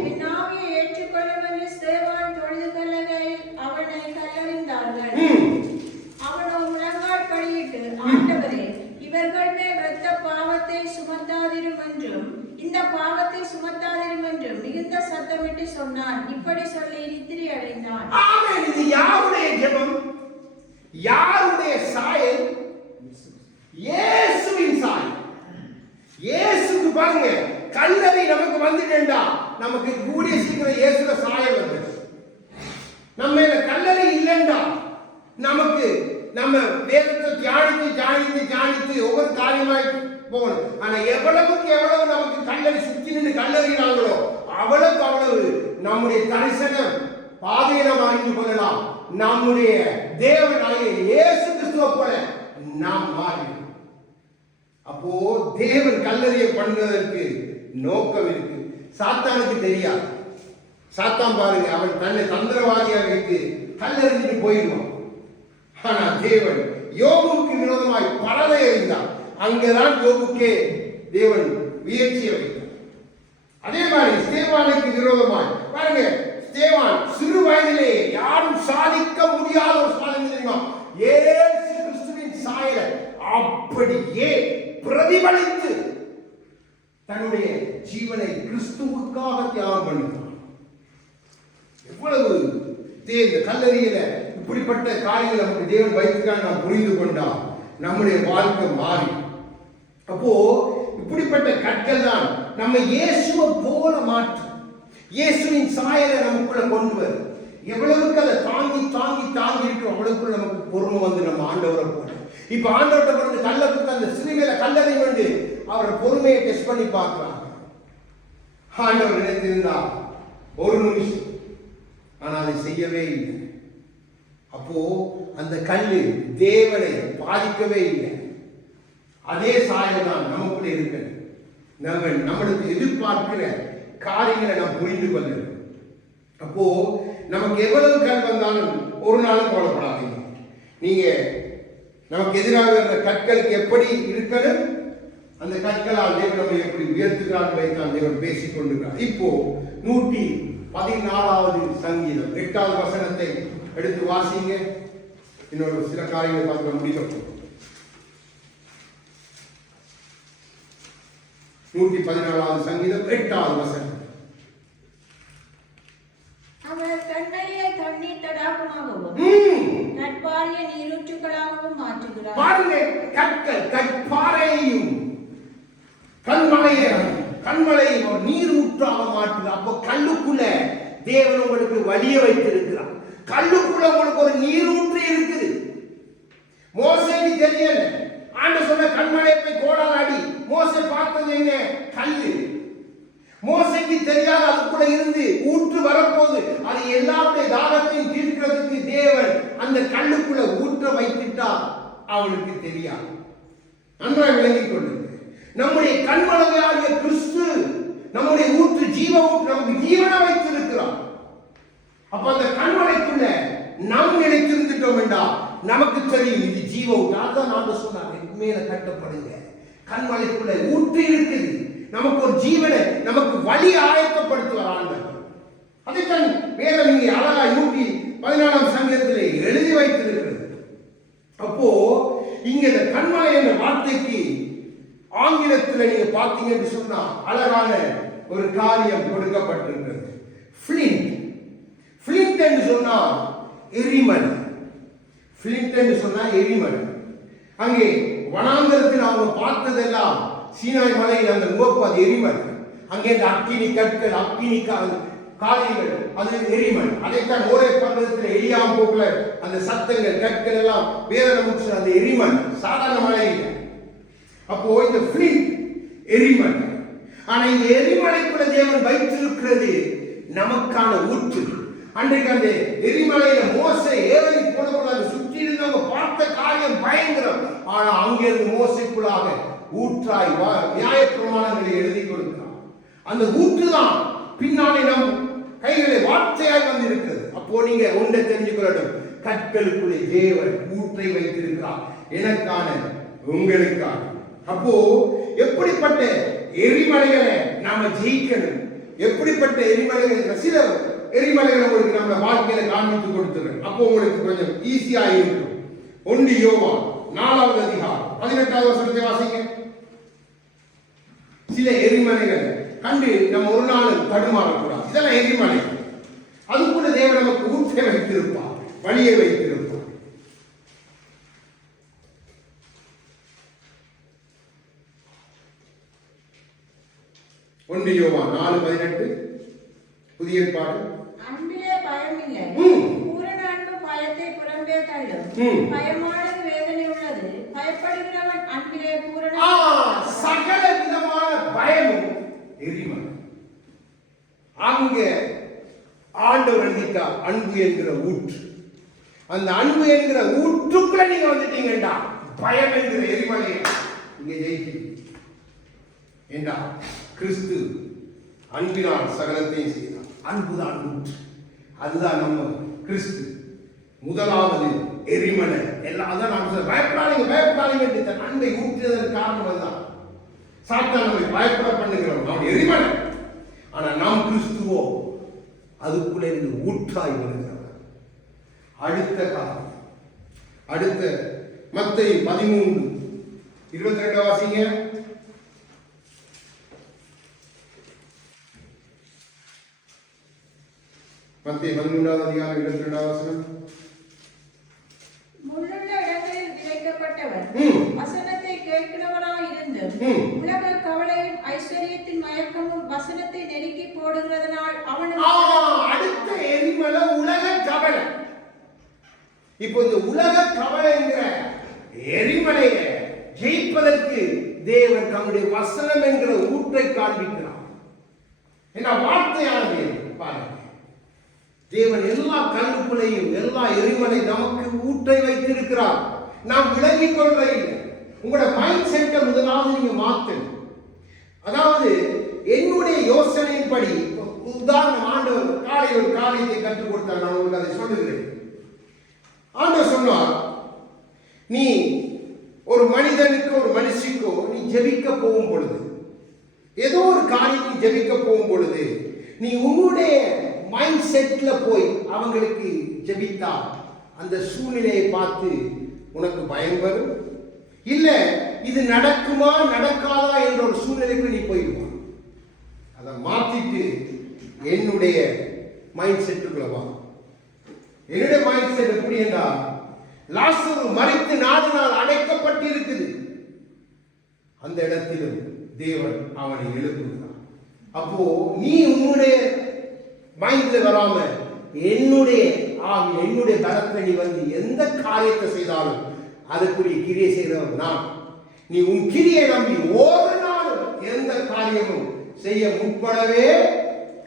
என் ஆவியை ஏற்றுக்கொள்ளும் என்று ஸ்தேவான் தொழுது கொள்ளுகையில் அவனை கல்லெறிந்தார்கள். அவனோ முழங்கால் படியிட்டு, ஆண்டவரே, இவர்கள் மேல் இரத்த பாவத்தை சுமத்தாதிரும் என்றும் இந்த பாவத்தை சுமத்தாதிரும் என்றும் மிகுந்த சத்தமிட்டு சொன்னான். இப்படி சொல்லி நித்திரை அடைந்தான். ஆமென். இது யாருடைய ஜெபம்? யாருடைய சாயல்? இயேசுவின் சாயல். இயேசுக்கு பாருங்க, கல்லறை நமக்கு வந்துட்டேன்டா, நமக்கு கூடிய சீக்கிரம் இயேசுல சாயல் வந்து நம்ம கல்லறை இல்லைண்டா, நமக்கு நம்ம வேதத்தை தியானித்து ஒவ்வொரு காரியமாய் போகணும். ஆனா எவ்வளவுக்கு எவ்வளவு நமக்கு கல்லறை சுத்தி நின்று கல்லறிகிறாங்களோ அவ்வளவு நம்முடைய தரிசனம் பாதையை நாம் அறிந்து கொள்ளலாம். நம்முடைய தேவனாகிய இயேசு கிறிஸ்துவை போல நாம் மாறி. அப்போ தேவன் கல்லறையை பண்ணுவதற்கு நோக்கம் இருக்கு. சாத்தானுக்கு தெரியாது. சாத்தான் பாருங்க, அவன் தன்னை தந்திரவாதியாக வைத்து கல்லறிஞ்சிட்டு போயிடுவான். ஆனா தேவன் யோபுவுக்கு விரோதமாய் பலரை எறிந்தார். அங்கதான் யோபுக்கே தேவன் முயற்சியை வைத்தார். அதே மாதிரி ஸ்தேவானுக்கு விரோதமாய் பாருங்க, ஸ்தேவான் சிறு வயதிலே யாரும் சாதிக்க முடியாத ஒரு சாதனை தெரியுமா? இயேசு கிறிஸ்துவின் சாயலை அப்படியே பிரதிபலித்து தன்னுடைய ஜீவனை கிறிஸ்துவுக்காக தியாகம் பண்ணினார். எவ்வளவு இந்த கல்லறையில இப்படிப்பட்ட காரியங்கள் நமக்கு தேவன் வைத்துக்கான நாம் புரிந்து கொண்டால் நம்முடைய வாழ்க்கை மாறி. அப்போ இப்படிப்பட்ட கற்கள் தான் நம்ம இயேசுவை போல மாற்றும். இயேசுவின் சாயலை நமக்குள்ள கொண்டு வரும். எவ்வளவுக்கு அதை தாங்கி இருக்கிறோம், அவ்வளவுக்குள்ள நமக்கு பொறுமை வந்து நம்ம ஆண்டவரை போல. இப்ப ஆண்டவர்கிட்ட வந்து கல்லத்துக்கு அந்த சிறுமையில கல்லறை வந்து அவரை பொறுமையை டெஸ்ட் பண்ணி பார்க்கிறாங்க. ஆண்டவர் நினைத்திருந்தா ஒரு நிமிஷம், ஆனா அதை செய்யவே இல்லை. அப்போ அந்த கல்லு தேவனை பாதிக்கவே இல்லை. அதே சாயல் தான் நமக்குள்ள இருக்கு. நம்மளுக்கு எதிர்பார்க்கிற காரியங்களை நாம் புரிந்து கொள்ளணும். அப்போ நமக்கு எவ்வளவு கல் வந்தாலும் ஒரு நாளும் கவலைப்படாதீங்க. நீங்க நமக்கு எதிராக இருக்கிற கற்களுக்கு எப்படி இருக்கணும், அந்த கற்களால் தேவன் நம்மை எப்படி உயர்த்துகிறார் வைத்தான் தேவன் பேசிக் கொண்டிருக்கிறார். இப்போ 114வது சங்கீதம் 8வது வசனத்தை எடுத்து வாசிங்க. இன்னொரு சில காரியங்களை பார்க்க முடியும். 114வது சங்கீதம் 8வது வசனம். அவர் கண்மலையை தண்ணீர் தடாகமாகவும் கற்பாறையை நீரூற்றுகளாகவும் மாற்றுகிறார். பாருங்க, கற்கள் கற்பாறையையும் கண்மலையும் ஒரு நீர் ஊற்றாக மாற்றுகிறார். அப்போ கல்லுக்குள்ள தேவன் உங்களுக்கு வழிய வைத்திருக்கிறார். கல்லுக்குள்ள உங்களுக்கு ஒரு நீர் ஊற்று இருக்குது. மோசேக்கு தெரியல. ஆண்டவர் சொன்ன கண்மலையை போய் கோடால் அடி. மோசே பார்த்தது என்ன? கல்லு. மோசேக்கு தெரியாத அதுக்குள்ள இருந்து ஊற்று வரப்போகுது. அது எல்லாருடைய தாகத்தையும் தீர்க்கிறதுக்கு தேவன் அந்த கல்லுக்குள்ள ஊற்ற வைத்துட்டா அவனுக்கு தெரியாது. நன்றாக விளங்கிக் கொள்ளுங்க. நம்முடைய கண்மலையாகிய கிறிஸ்து நம்முடைய ஊற்று, ஜீவ ஊற்று, நமக்கு ஜீவனை வைத்திருக்கிறார். அப்ப அந்த கண்மலைக்குள்ள நாம் நினைத்திருந்துட்டோம் என்றால் நமக்கு தெரியும் இது ஜீவ ஊற்று. அதான் நான் சொன்னாங்க, மேல கட்டப்படுங்க. கண்மலைக்குள்ள ஊற்று இருக்குது. நமக்கு ஒரு ஜீவனை, நமக்கு வழி ஆயத்தப்படுத்துவார் ஆண்டவர். அதைத்தான் வேதம் இங்கே அழகா 114ஆம் சங்கீதத்திலே எழுதி வைத்திருக்கிறது. அப்போ இங்க இந்த கண்மலை என்ற வார்த்தைக்கு ஆங்கிலத்தில் நீங்க பார்த்தீங்கன்னு சொன்னா அழகான ஒரு காரியம் கொடுக்கப்பட்டிருக்கிறது. ஃபிளிண்ட். ஃபிளிண்ட் என்று சொன்னா எரிமலை. ஃபிளிண்ட் என்று சொன்னா எரிமலை. அங்கே வனாந்தரத்தில் அவங்க பார்த்ததெல்லாம் சீனாய் மலையில் அந்த முகப்பு அது எரிமலை. அங்கே இந்த அக்கினி கற்கள், அக்கினி காரியங்கள், அது எரிமலை. அதைத்தான் ஒரே பர்வதத்தில் எரியாம போகல அந்த சத்தங்கள், கற்கள் எல்லாம் வேற நமக்கு அந்த எரிமலை, சாதாரண மலை இல்லை. அப்போ இந்த ஃபிளிண்ட் எரிமலை. ஆனா இந்த எரிமலைக்குள்ள தேவன் வைத்திருக்கிறது நமக்கான ஊற்று. அன்றைக்கு அந்த எரிமலையில மோசே ஏறி போனக்கூடாது, சுற்றி இருந்தவங்க பார்த்த காரியம் பயங்கரம். ஆனா அங்கிருந்து மோசைக்குள்ளாக ஊற்றாய் நியாய பிரமாணங்களை எழுதி கொடுக்கிறார். அந்த ஊற்றுதான் பின்னாலே நம் கைகளை வார்த்தையாய் வந்து இருக்கிறது. அப்போ நீங்க ஒன்றை தெரிஞ்சுக்கொள்ளணும், கற்களுக்குள்ளே தேவன் ஊற்றை வைத்திருக்கிறார். எனக்கான உங்களுக்காக. அப்போ எப்படிப்பட்ட எரிமலைகளை நாம ஜெயிக்கணும், எப்படிப்பட்ட எரிமலைகள், சில எரிமலைகளை உங்களுக்கு நம்ம வாழ்க்கையில காண்பித்து கொடுத்துறேன். அப்போ உங்களுக்கு கொஞ்சம் ஈஸியா இருக்கும். 1 யோவான் 4வது அதிகாரம் 18வது வசனத்தை வாசிங்க. சில எரிமலைகள் கண்டு நம்ம ஒரு நாள் தடுமாறக்கூடாது. இதெல்லாம் எரிமலை. அதுக்குள்ள தேவன் நமக்கு ஊற்றை வைத்திருப்பார், வழியை வைத்திருப்பார். 1 யோவான் 4:18 புதிய ஏற்பாடு. அன்பிலே பயமில்லை, பூரண அன்பு பயத்தை புறம்பே தள்ளும். பயமானது வேதனை உள்ளது, பயப்படுகிறவன் அன்பிலே பூரண. சகல விதமான பயமும் எரிமலை. அங்க ஆண்டவர் எழுதிட்டார் அன்பு என்கிற ஊற்று. அந்த அன்பு என்கிற ஊற்றுக்குள்ள நீங்க வந்துட்டீங்கடா, பயம் என்கிற எரிமலையை இங்க ஜெயிக்கிறீங்க. ஏண்டா கிறிஸ்து அன்பினால் சகலத்தையும் செய்தார். அன்புதான் ஊற்று. அதுதான் நம்ம கிறிஸ்து. முதலாவது எரிமலை. எல்லாம் அதான் நான் சொல்றேன், பயப்படாதீங்க பயப்படாதீங்க. அன்பை ஊற்றியதன் காரணம் அதுதான். சாத்தான் நம்மை பயப்பட பண்ணுகிறோம், அவன் எரிமலை. ஆனா நாம் கிறிஸ்துவோ அதுக்குள்ளே இருந்து ஊற்றாய் வருகிறவர். அடுத்த காலம், அடுத்த மத்தேயு 13:22 வாசிங்க. மத்தேயு 13வது அதிகாரம் 22வது வசனம். முள்ளுள்ள இடங்களில் விதைக்கப்பட்டவர் வசனத்தை கேட்கிறவராய் இருந்து உலக கவலையும் ஐஸ்வர்யத்தின் மயக்கமும் வசனத்தை நெருக்கி போடுகிறதனால் அவனுக்கு. அடுத்த எரிமலை உலக கவலை. இப்போ இந்த உலக கவலைங்கிற எரிமலையை ஜெயிப்பதற்கு தேவன் தம்முடைய வசனம் என்கிற ஊற்றை காண்பிக்கிறார். என்ன வார்த்தையானது பாருங்க. தேவன் எல்லா கல்லுக்குள்ளையும் எல்லா எரிமலை நமக்கு ஊற்றை வைத்திருக்கிறார். நாம் விளங்கிக் கொள்வதில்லை. உங்களோட மைண்ட் செட்டை முதலாவது நீங்க மாத்தணும். அதாவது என்னுடைய யோசனையின்படி, உதாரணம், ஆண்டவர் காலையில் ஒரு காரியத்தை கற்றுக் கொடுத்தார். நான் உங்களுக்கு அதை சொல்லுகிறேன். ஆண்டவர் சொன்னார், நீ ஒரு மனிதனுக்கு ஒரு மனுஷிக்கோ நீ ஜெபிக்க போகும் பொழுது, ஏதோ ஒரு காரியத்தை ஜெபிக்க போகும் பொழுது, நீ உன்னுடைய மைண்ட் செட்ல போய் அவங்களுக்கு ஜெபித்தா அந்த சூழ்நிலையை பார்த்து உனக்கு பயம் வரும். இல்ல இது நடக்குமா நடக்காதா என்ற ஒரு சூழ்நிலைக்கு நீ போயிடுவான். அதை மாத்திட்டு என்னுடைய மைண்ட் செட்டுக்குள்ள வா. என்னுடைய மைண்ட் செட் எப்படி என்றால், லாசரு மரித்து 4 நாள் அடைக்கப்பட்டு இருக்குது. அந்த இடத்திலும் தேவன் அவனை எழுப்புகிறார். அப்போ நீ உன்னுடைய மைண்ட்ல வராம என்னுடைய ஆவி, என்னுடைய பலத்தை நீ வந்து எந்த காரியத்தை செய்தாலும் அதற்குரிய கிரியை செய்தவன் நான். நீ உன் கிரியை நம்பி ஒரு நாளும் எந்த காரியமும் செய்ய முற்படவே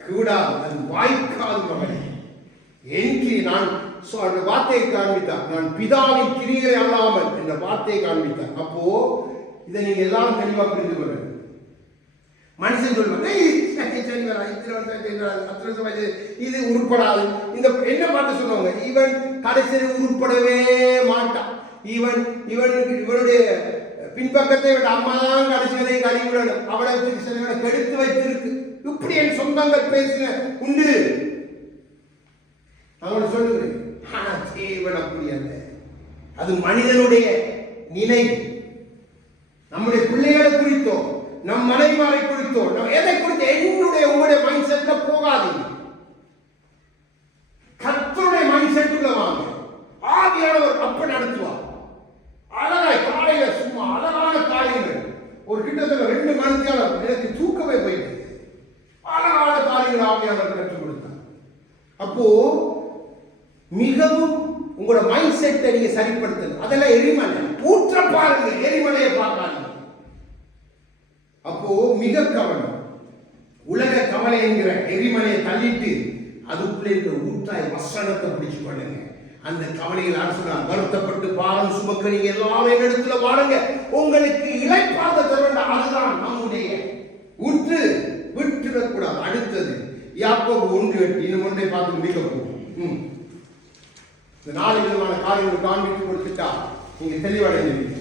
கூடாது. அது வாய்க்காது மகனே. என் கிரி நான் அந்த வார்த்தையை காண்பித்தார். நான் பிதாவின் கிரியை அல்லாமல் என்ற வார்த்தையை காண்பித்தார். அப்போ இதை நீங்க எல்லாரும் தெளிவா புரிந்து கொள்ள. மனுஷன் சொல்லுவாங்க இது உருப்படாது. இந்த என்ன பார்த்து சொல்லுவாங்க, இவன் கடைசியில் உருப்படவே மாட்டான். இவனுடைய பின்பக்கத்தை விட அம்மா தான் கடைசி வரை கழிவுடணும். அவளை கெடுத்து வைத்திருக்கு. இப்படி என் சொந்தங்கள் பேசின உண்டு. அவனை சொல்லுகிறேன். ஆனா தேவன் அப்படி அல்ல. அது மனிதனுடைய நினைவு. நம்முடைய பிள்ளைகளை குறித்தோ நம் மனைவிமாரை குறித்தோ நம் எதை குறித்து என்னுடைய உங்களுடைய மைண்ட் செட்ல போகாதீங்க. கர்த்தருடைய மைண்ட் செட்டுல வாங்க. ஆவியானவர் அப்ப நடத்துவார். அழகாய் காலையில சும்மா அழகான காரியங்கள். ஒரு கிட்டத்தட்ட 2 மணி நேரம் எனக்கு தூக்கமே போயிட்டு அழகான காரியங்கள் ஆவியானவர் கற்றுக் கொடுத்தார். அப்போ மிகவும் உங்களோட மைண்ட் செட்டை நீங்க சரிப்படுத்தணும். அதெல்லாம் எரிமலை. ஊற்ற பாருங்க, எரிமலையை பார்க்காதீங்க. அப்போ மிக கவனம். உலக கவலை என்கிற எரிமலையை தள்ளிட்டு அதுக்குள்ளே இருக்கிற ஊற்றாய் வசனத்தை பிடிச்சு பண்ணுங்க. அந்த கவலையில் சொன்னார், வருத்தப்பட்டு பாரம் சுமக்க நீங்க எல்லாரும் இடத்துல பாருங்க, உங்களுக்கு இளைப்பாத தருவ. அதுதான் நம்முடைய ஊற்று. விட்டுவிடக்கூடாது. அடுத்தது யாக்கோபு 1:8. இன்னும் ஒன்றை பார்த்து முடிக்க போகும். இந்த 4 விதமான காரியங்கள் காண்பித்து கொடுத்துட்டா நீங்க தெளிவடைஞ்சிருக்கீங்க.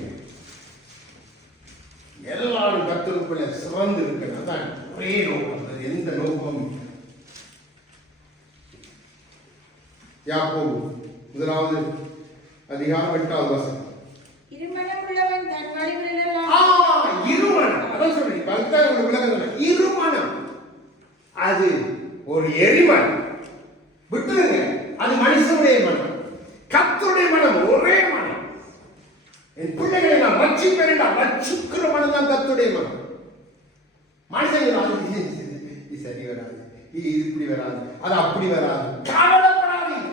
எல்லாரும் கர்த்தருக்குள்ள சிறந்து இருக்கிறது. அதான் ஒரே நோக்கம். அது எந்த நோக்கம்? யாக்கோபு 1 அதிகாரம் 8வது வசனம். இருமனமுள்ளவன் தன் வழிகளிலெல்லாம் இருமனம். அதான் சொல்றேன். பக்தர் ஒரு விளக்கம். இருமனம் அது ஒரு எரிமனம். விட்டுருங்க. அது மனுஷனுடைய மனம். கர்த்தருடைய மனம் ஒரே மனம். என் பிள்ளைகளை நான் ரட்சிப்பேன். ரட்சிக்கிற மனம் தான் கர்த்தருடைய மனம். மனுஷன் இது சரி வராது, இது இப்படி வராது, அது அப்படி வராது. கவலைப்படாதீங்க.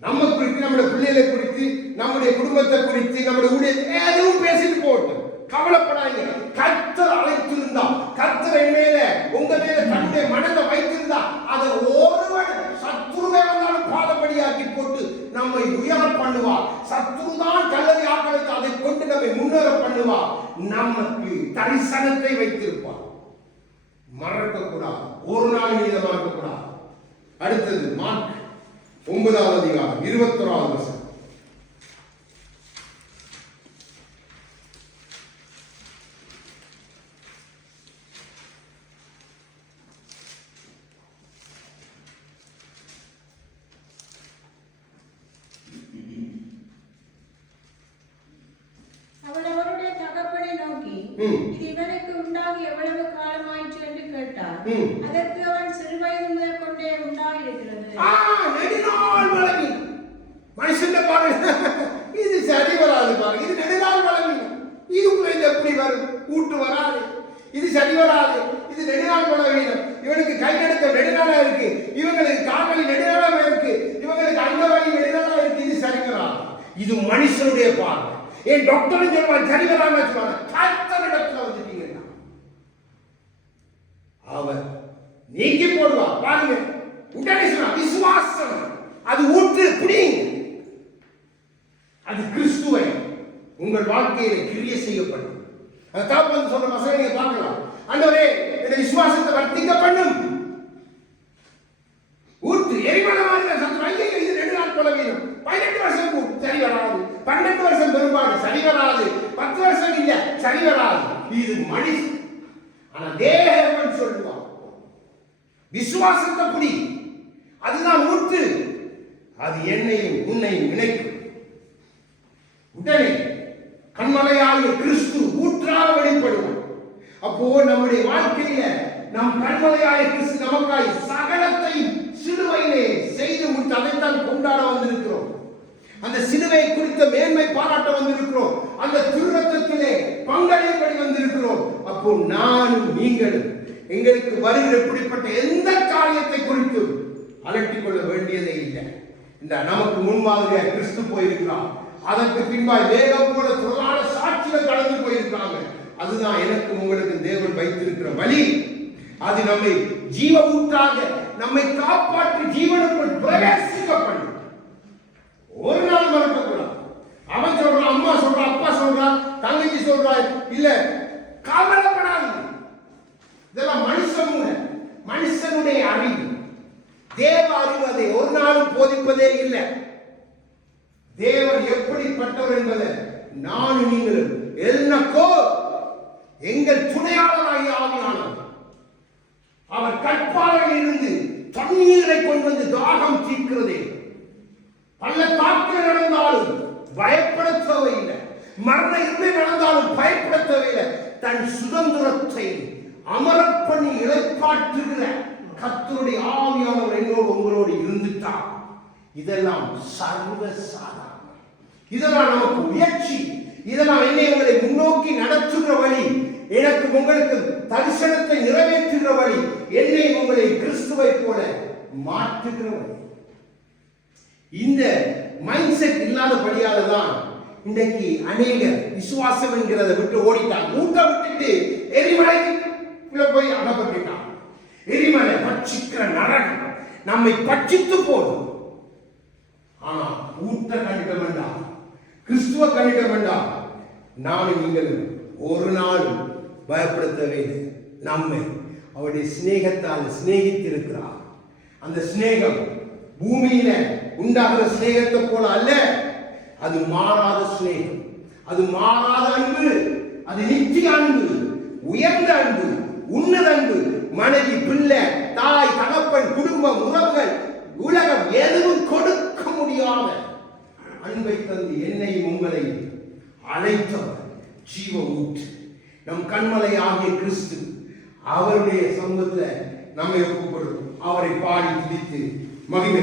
நம்ம குறித்து, நம்முடைய பிள்ளைகளை குறித்து, நம்முடைய குடும்பத்தை குறித்து, நம்முடைய ஊழியத்தை எதுவும் பேசிட்டு போகட்டும். கவலைப்படாதீங்க. கர்த்தர் அழைத்திருந்தா, கர்த்தரை மேல உங்க மேல தன்னுடைய மனதை வைத்திருந்தா, அதை ஒருவன் சத்துருவே வந்தாலும் பாதபடியாக்கி போட்டு நம்மை உயர பண்ணுவார். சத்துருதான் கல்லறை ஆக்க வைத்து அதை கொண்டு நம்மை முன்னேற பண்ணுவார். நமக்கு தரிசனத்தை வைத்திருப்பார். மறக்கக்கூடாது. ஒரு நாள் மீதமாக கூடாது. அடுத்தது மார்க் 9வது அதிகாரம் 21வது வசனம். அவருடைய தகப்பனை நோக்கி, இது இவனுக்கு உண்டாகி எவ்வளவு காலமாயிற்று என்று கேட்டார். அதற்கு அவன் சிறுவயது முதல் கொண்டே உண்டாயிருக்கிறது. நெடுநாள் வளவி மனுஷன் பாருங்க, இது சரி வராது பாருங்க. இது நெடுநாள் வளவி. இதுக்குள்ள இது எப்படி வரும்? கூட்டு வராது. இது சரி வராது. இது நெடுநாள் வளவீனம். இவனுக்கு கை நடுக்க நெடுநாளா இருக்கு, இவங்களுக்கு கால்வழி நெடுநாளா இருக்கு, இவங்களுக்கு அந்த வழி நெடுநாளா இருக்கு. இது சரி வராது. இது மனுஷனுடைய பார்வை. என் டாக்டர் சொல்லுவாங்க சரி வராம சொல்லுவாங்க. கர்த்தரிடத்துல வந்துட்டீங்கன்னா அவர் நீக்கி போடுவார். பாருங்க, உடனே விசுவாசம் அது ஊற்று புடிங்க. அது கிறிஸ்துவை உங்கள் வாழ்க்கையில கிரியை செய்யப்படும். அந்த தாப்பன் சொல்ற வசனம் நீங்க பார்க்கலாம். ஆண்டவரே இந்த விசுவாசத்தை வர்த்திக்க பண்ணும். ஊற்று எரிமனமாக சத்துரு. ஐயோ இது 2 நாள் போல வேணும். 18 வருஷம் சரி வராது. 12 வருஷம் பெரும்பாடு சரி வராது. 10 வருஷம் இல்ல சரி வராது. இது மனுஷன். ஆனா தேவன் சொல்லுவான் விசுவாசத்தை புடி. அதுதான் ஊற்று. அது என்னையும் உன்னையும் இணைக்கும். உடனே கண்மலையாகிய கிறிஸ்து ஊற்றாக வெளிப்படுவார். அப்போ நம்முடைய வாழ்க்கையில நம் கண்மலையாகிய கிறிஸ்து நமக்காய் சகலத்தை சிலுவையிலே செய்து முடித்து அதைத்தான் கொண்டாட வந்திருக்கிறோம். அந்த சிலுவையை குறித்த மேன்மை பாராட்ட வந்திருக்கிறோம். அந்த திருரத்தத்திலே பங்களிப்படி வந்திருக்கிறோம். அப்போ நானும் நீங்களும் எங்களுக்கு வருகிற இப்படிப்பட்ட எந்த காரியத்தை குறித்தும் அலட்டிக் கொள்ள வேண்டியதே இல்லை. இந்த நமக்கு முன்மாதிரியாக கிறிஸ்து போயிருக்கிறார். அதற்கு பின்பாய் வேகம் போல தொழிலாள சாட்சிகள் கடந்து போயிருக்காங்க. அதுதான் எனக்கு உங்களுக்கு தேவன் வைத்திருக்கிற வழி. அது நம்மை ஜீவ ஊற்றாக நம்மை காப்பாற்றி ஜீவனுக்குள் பிரவேசிக்க பண்ணும். ஒரு நாள் மறக்கக்கூடாது. அவன் சொல்றான், அம்மா சொல்றா, அப்பா சொல்றா, தங்கச்சி சொல்றா, இல்ல கவலைப்படாது. இதெல்லாம் மனுஷனுடைய அறிவு. தேவ அறிவு அதை ஒரு நாளும் போதிப்பதே இல்லை. தேவன் எப்படிப்பட்டவர் என்பதை நானும் நீங்களும் என்னக்கோ எங்கள் துணையாளராகிய ஆவியானவர் அவர் கற்பாறையில் இருந்து தண்ணீரை கொண்டு வந்து தாகம் தீர்க்கிறதே. பள்ளத்தாக்கில் நடந்தாலும் பயப்பட தேவையில்லை. மரண இருளை நடந்தாலும் பயப்பட தேவையில்லை. தன் சுதந்திரத்தை அமரப்பண்ணி இழைப்பாற்றுகிற கர்த்தருடைய ஆவியானவர் என்னோடு உங்களோடு இருந்துட்டார். இதெல்லாம் சர்வ சாதாரணம். இதெல்லாம் நமக்கு முயற்சி. இதெல்லாம் என்னை உங்களை முன்னோக்கி நடத்துகிற வழி. எனக்கு உங்களுக்கு தரிசனத்தை நிறைவேற்றுகிற வழி. என்னை உங்களை கிறிஸ்துவை போல மாற்றுகிற வழி. இந்த மைண்ட் செட் இல்லாதபடியால தான் இன்றைக்கு அநேகர் விசுவாசம் என்கிறத விட்டு ஓடிட்டாங்க. மூட்டை விட்டுட்டு எரிமலைக்குள்ள போய் அகப்பட்டுட்டான். எரிமலை பட்சிக்கிற நரகம் நம்மை பட்சித்து போடும். ஆனா ஊட்ட கண்டிக்க வேண்டாம், கிறிஸ்துவ கண்டிக்க வேண்டாம். நானும் நீங்கள் ஒரு நாள் பயப்படுத்தவே நம்மை அவருடைய சிநேகத்தால் சிநேகித்திருக்கிறார். அந்த சிநேகம் பூமியில உண்டாகிற சிநேகத்தை போல அல்ல. அது மாறாத சிநேகம், அது மாறாத அன்பு, அது நித்திய அன்பு, உயர்ந்த அன்பு, உன்னத அன்பு. மனைவி, பிள்ளை, தாய், தகப்பன், குடும்பம், உறவுகள், உலகம் எதுவும் கொடுக்க முடியாத அன்பை தந்து என்னையும் உங்களை அழைத்தவர் ஜீவ ஊற்று நம் கண்மலை ஆகிய கிறிஸ்து. அவருடைய சமூகத்தில் நம்மை ஒப்புக் கொடுக்கும். அவரை பாடி துதித்து மகிமை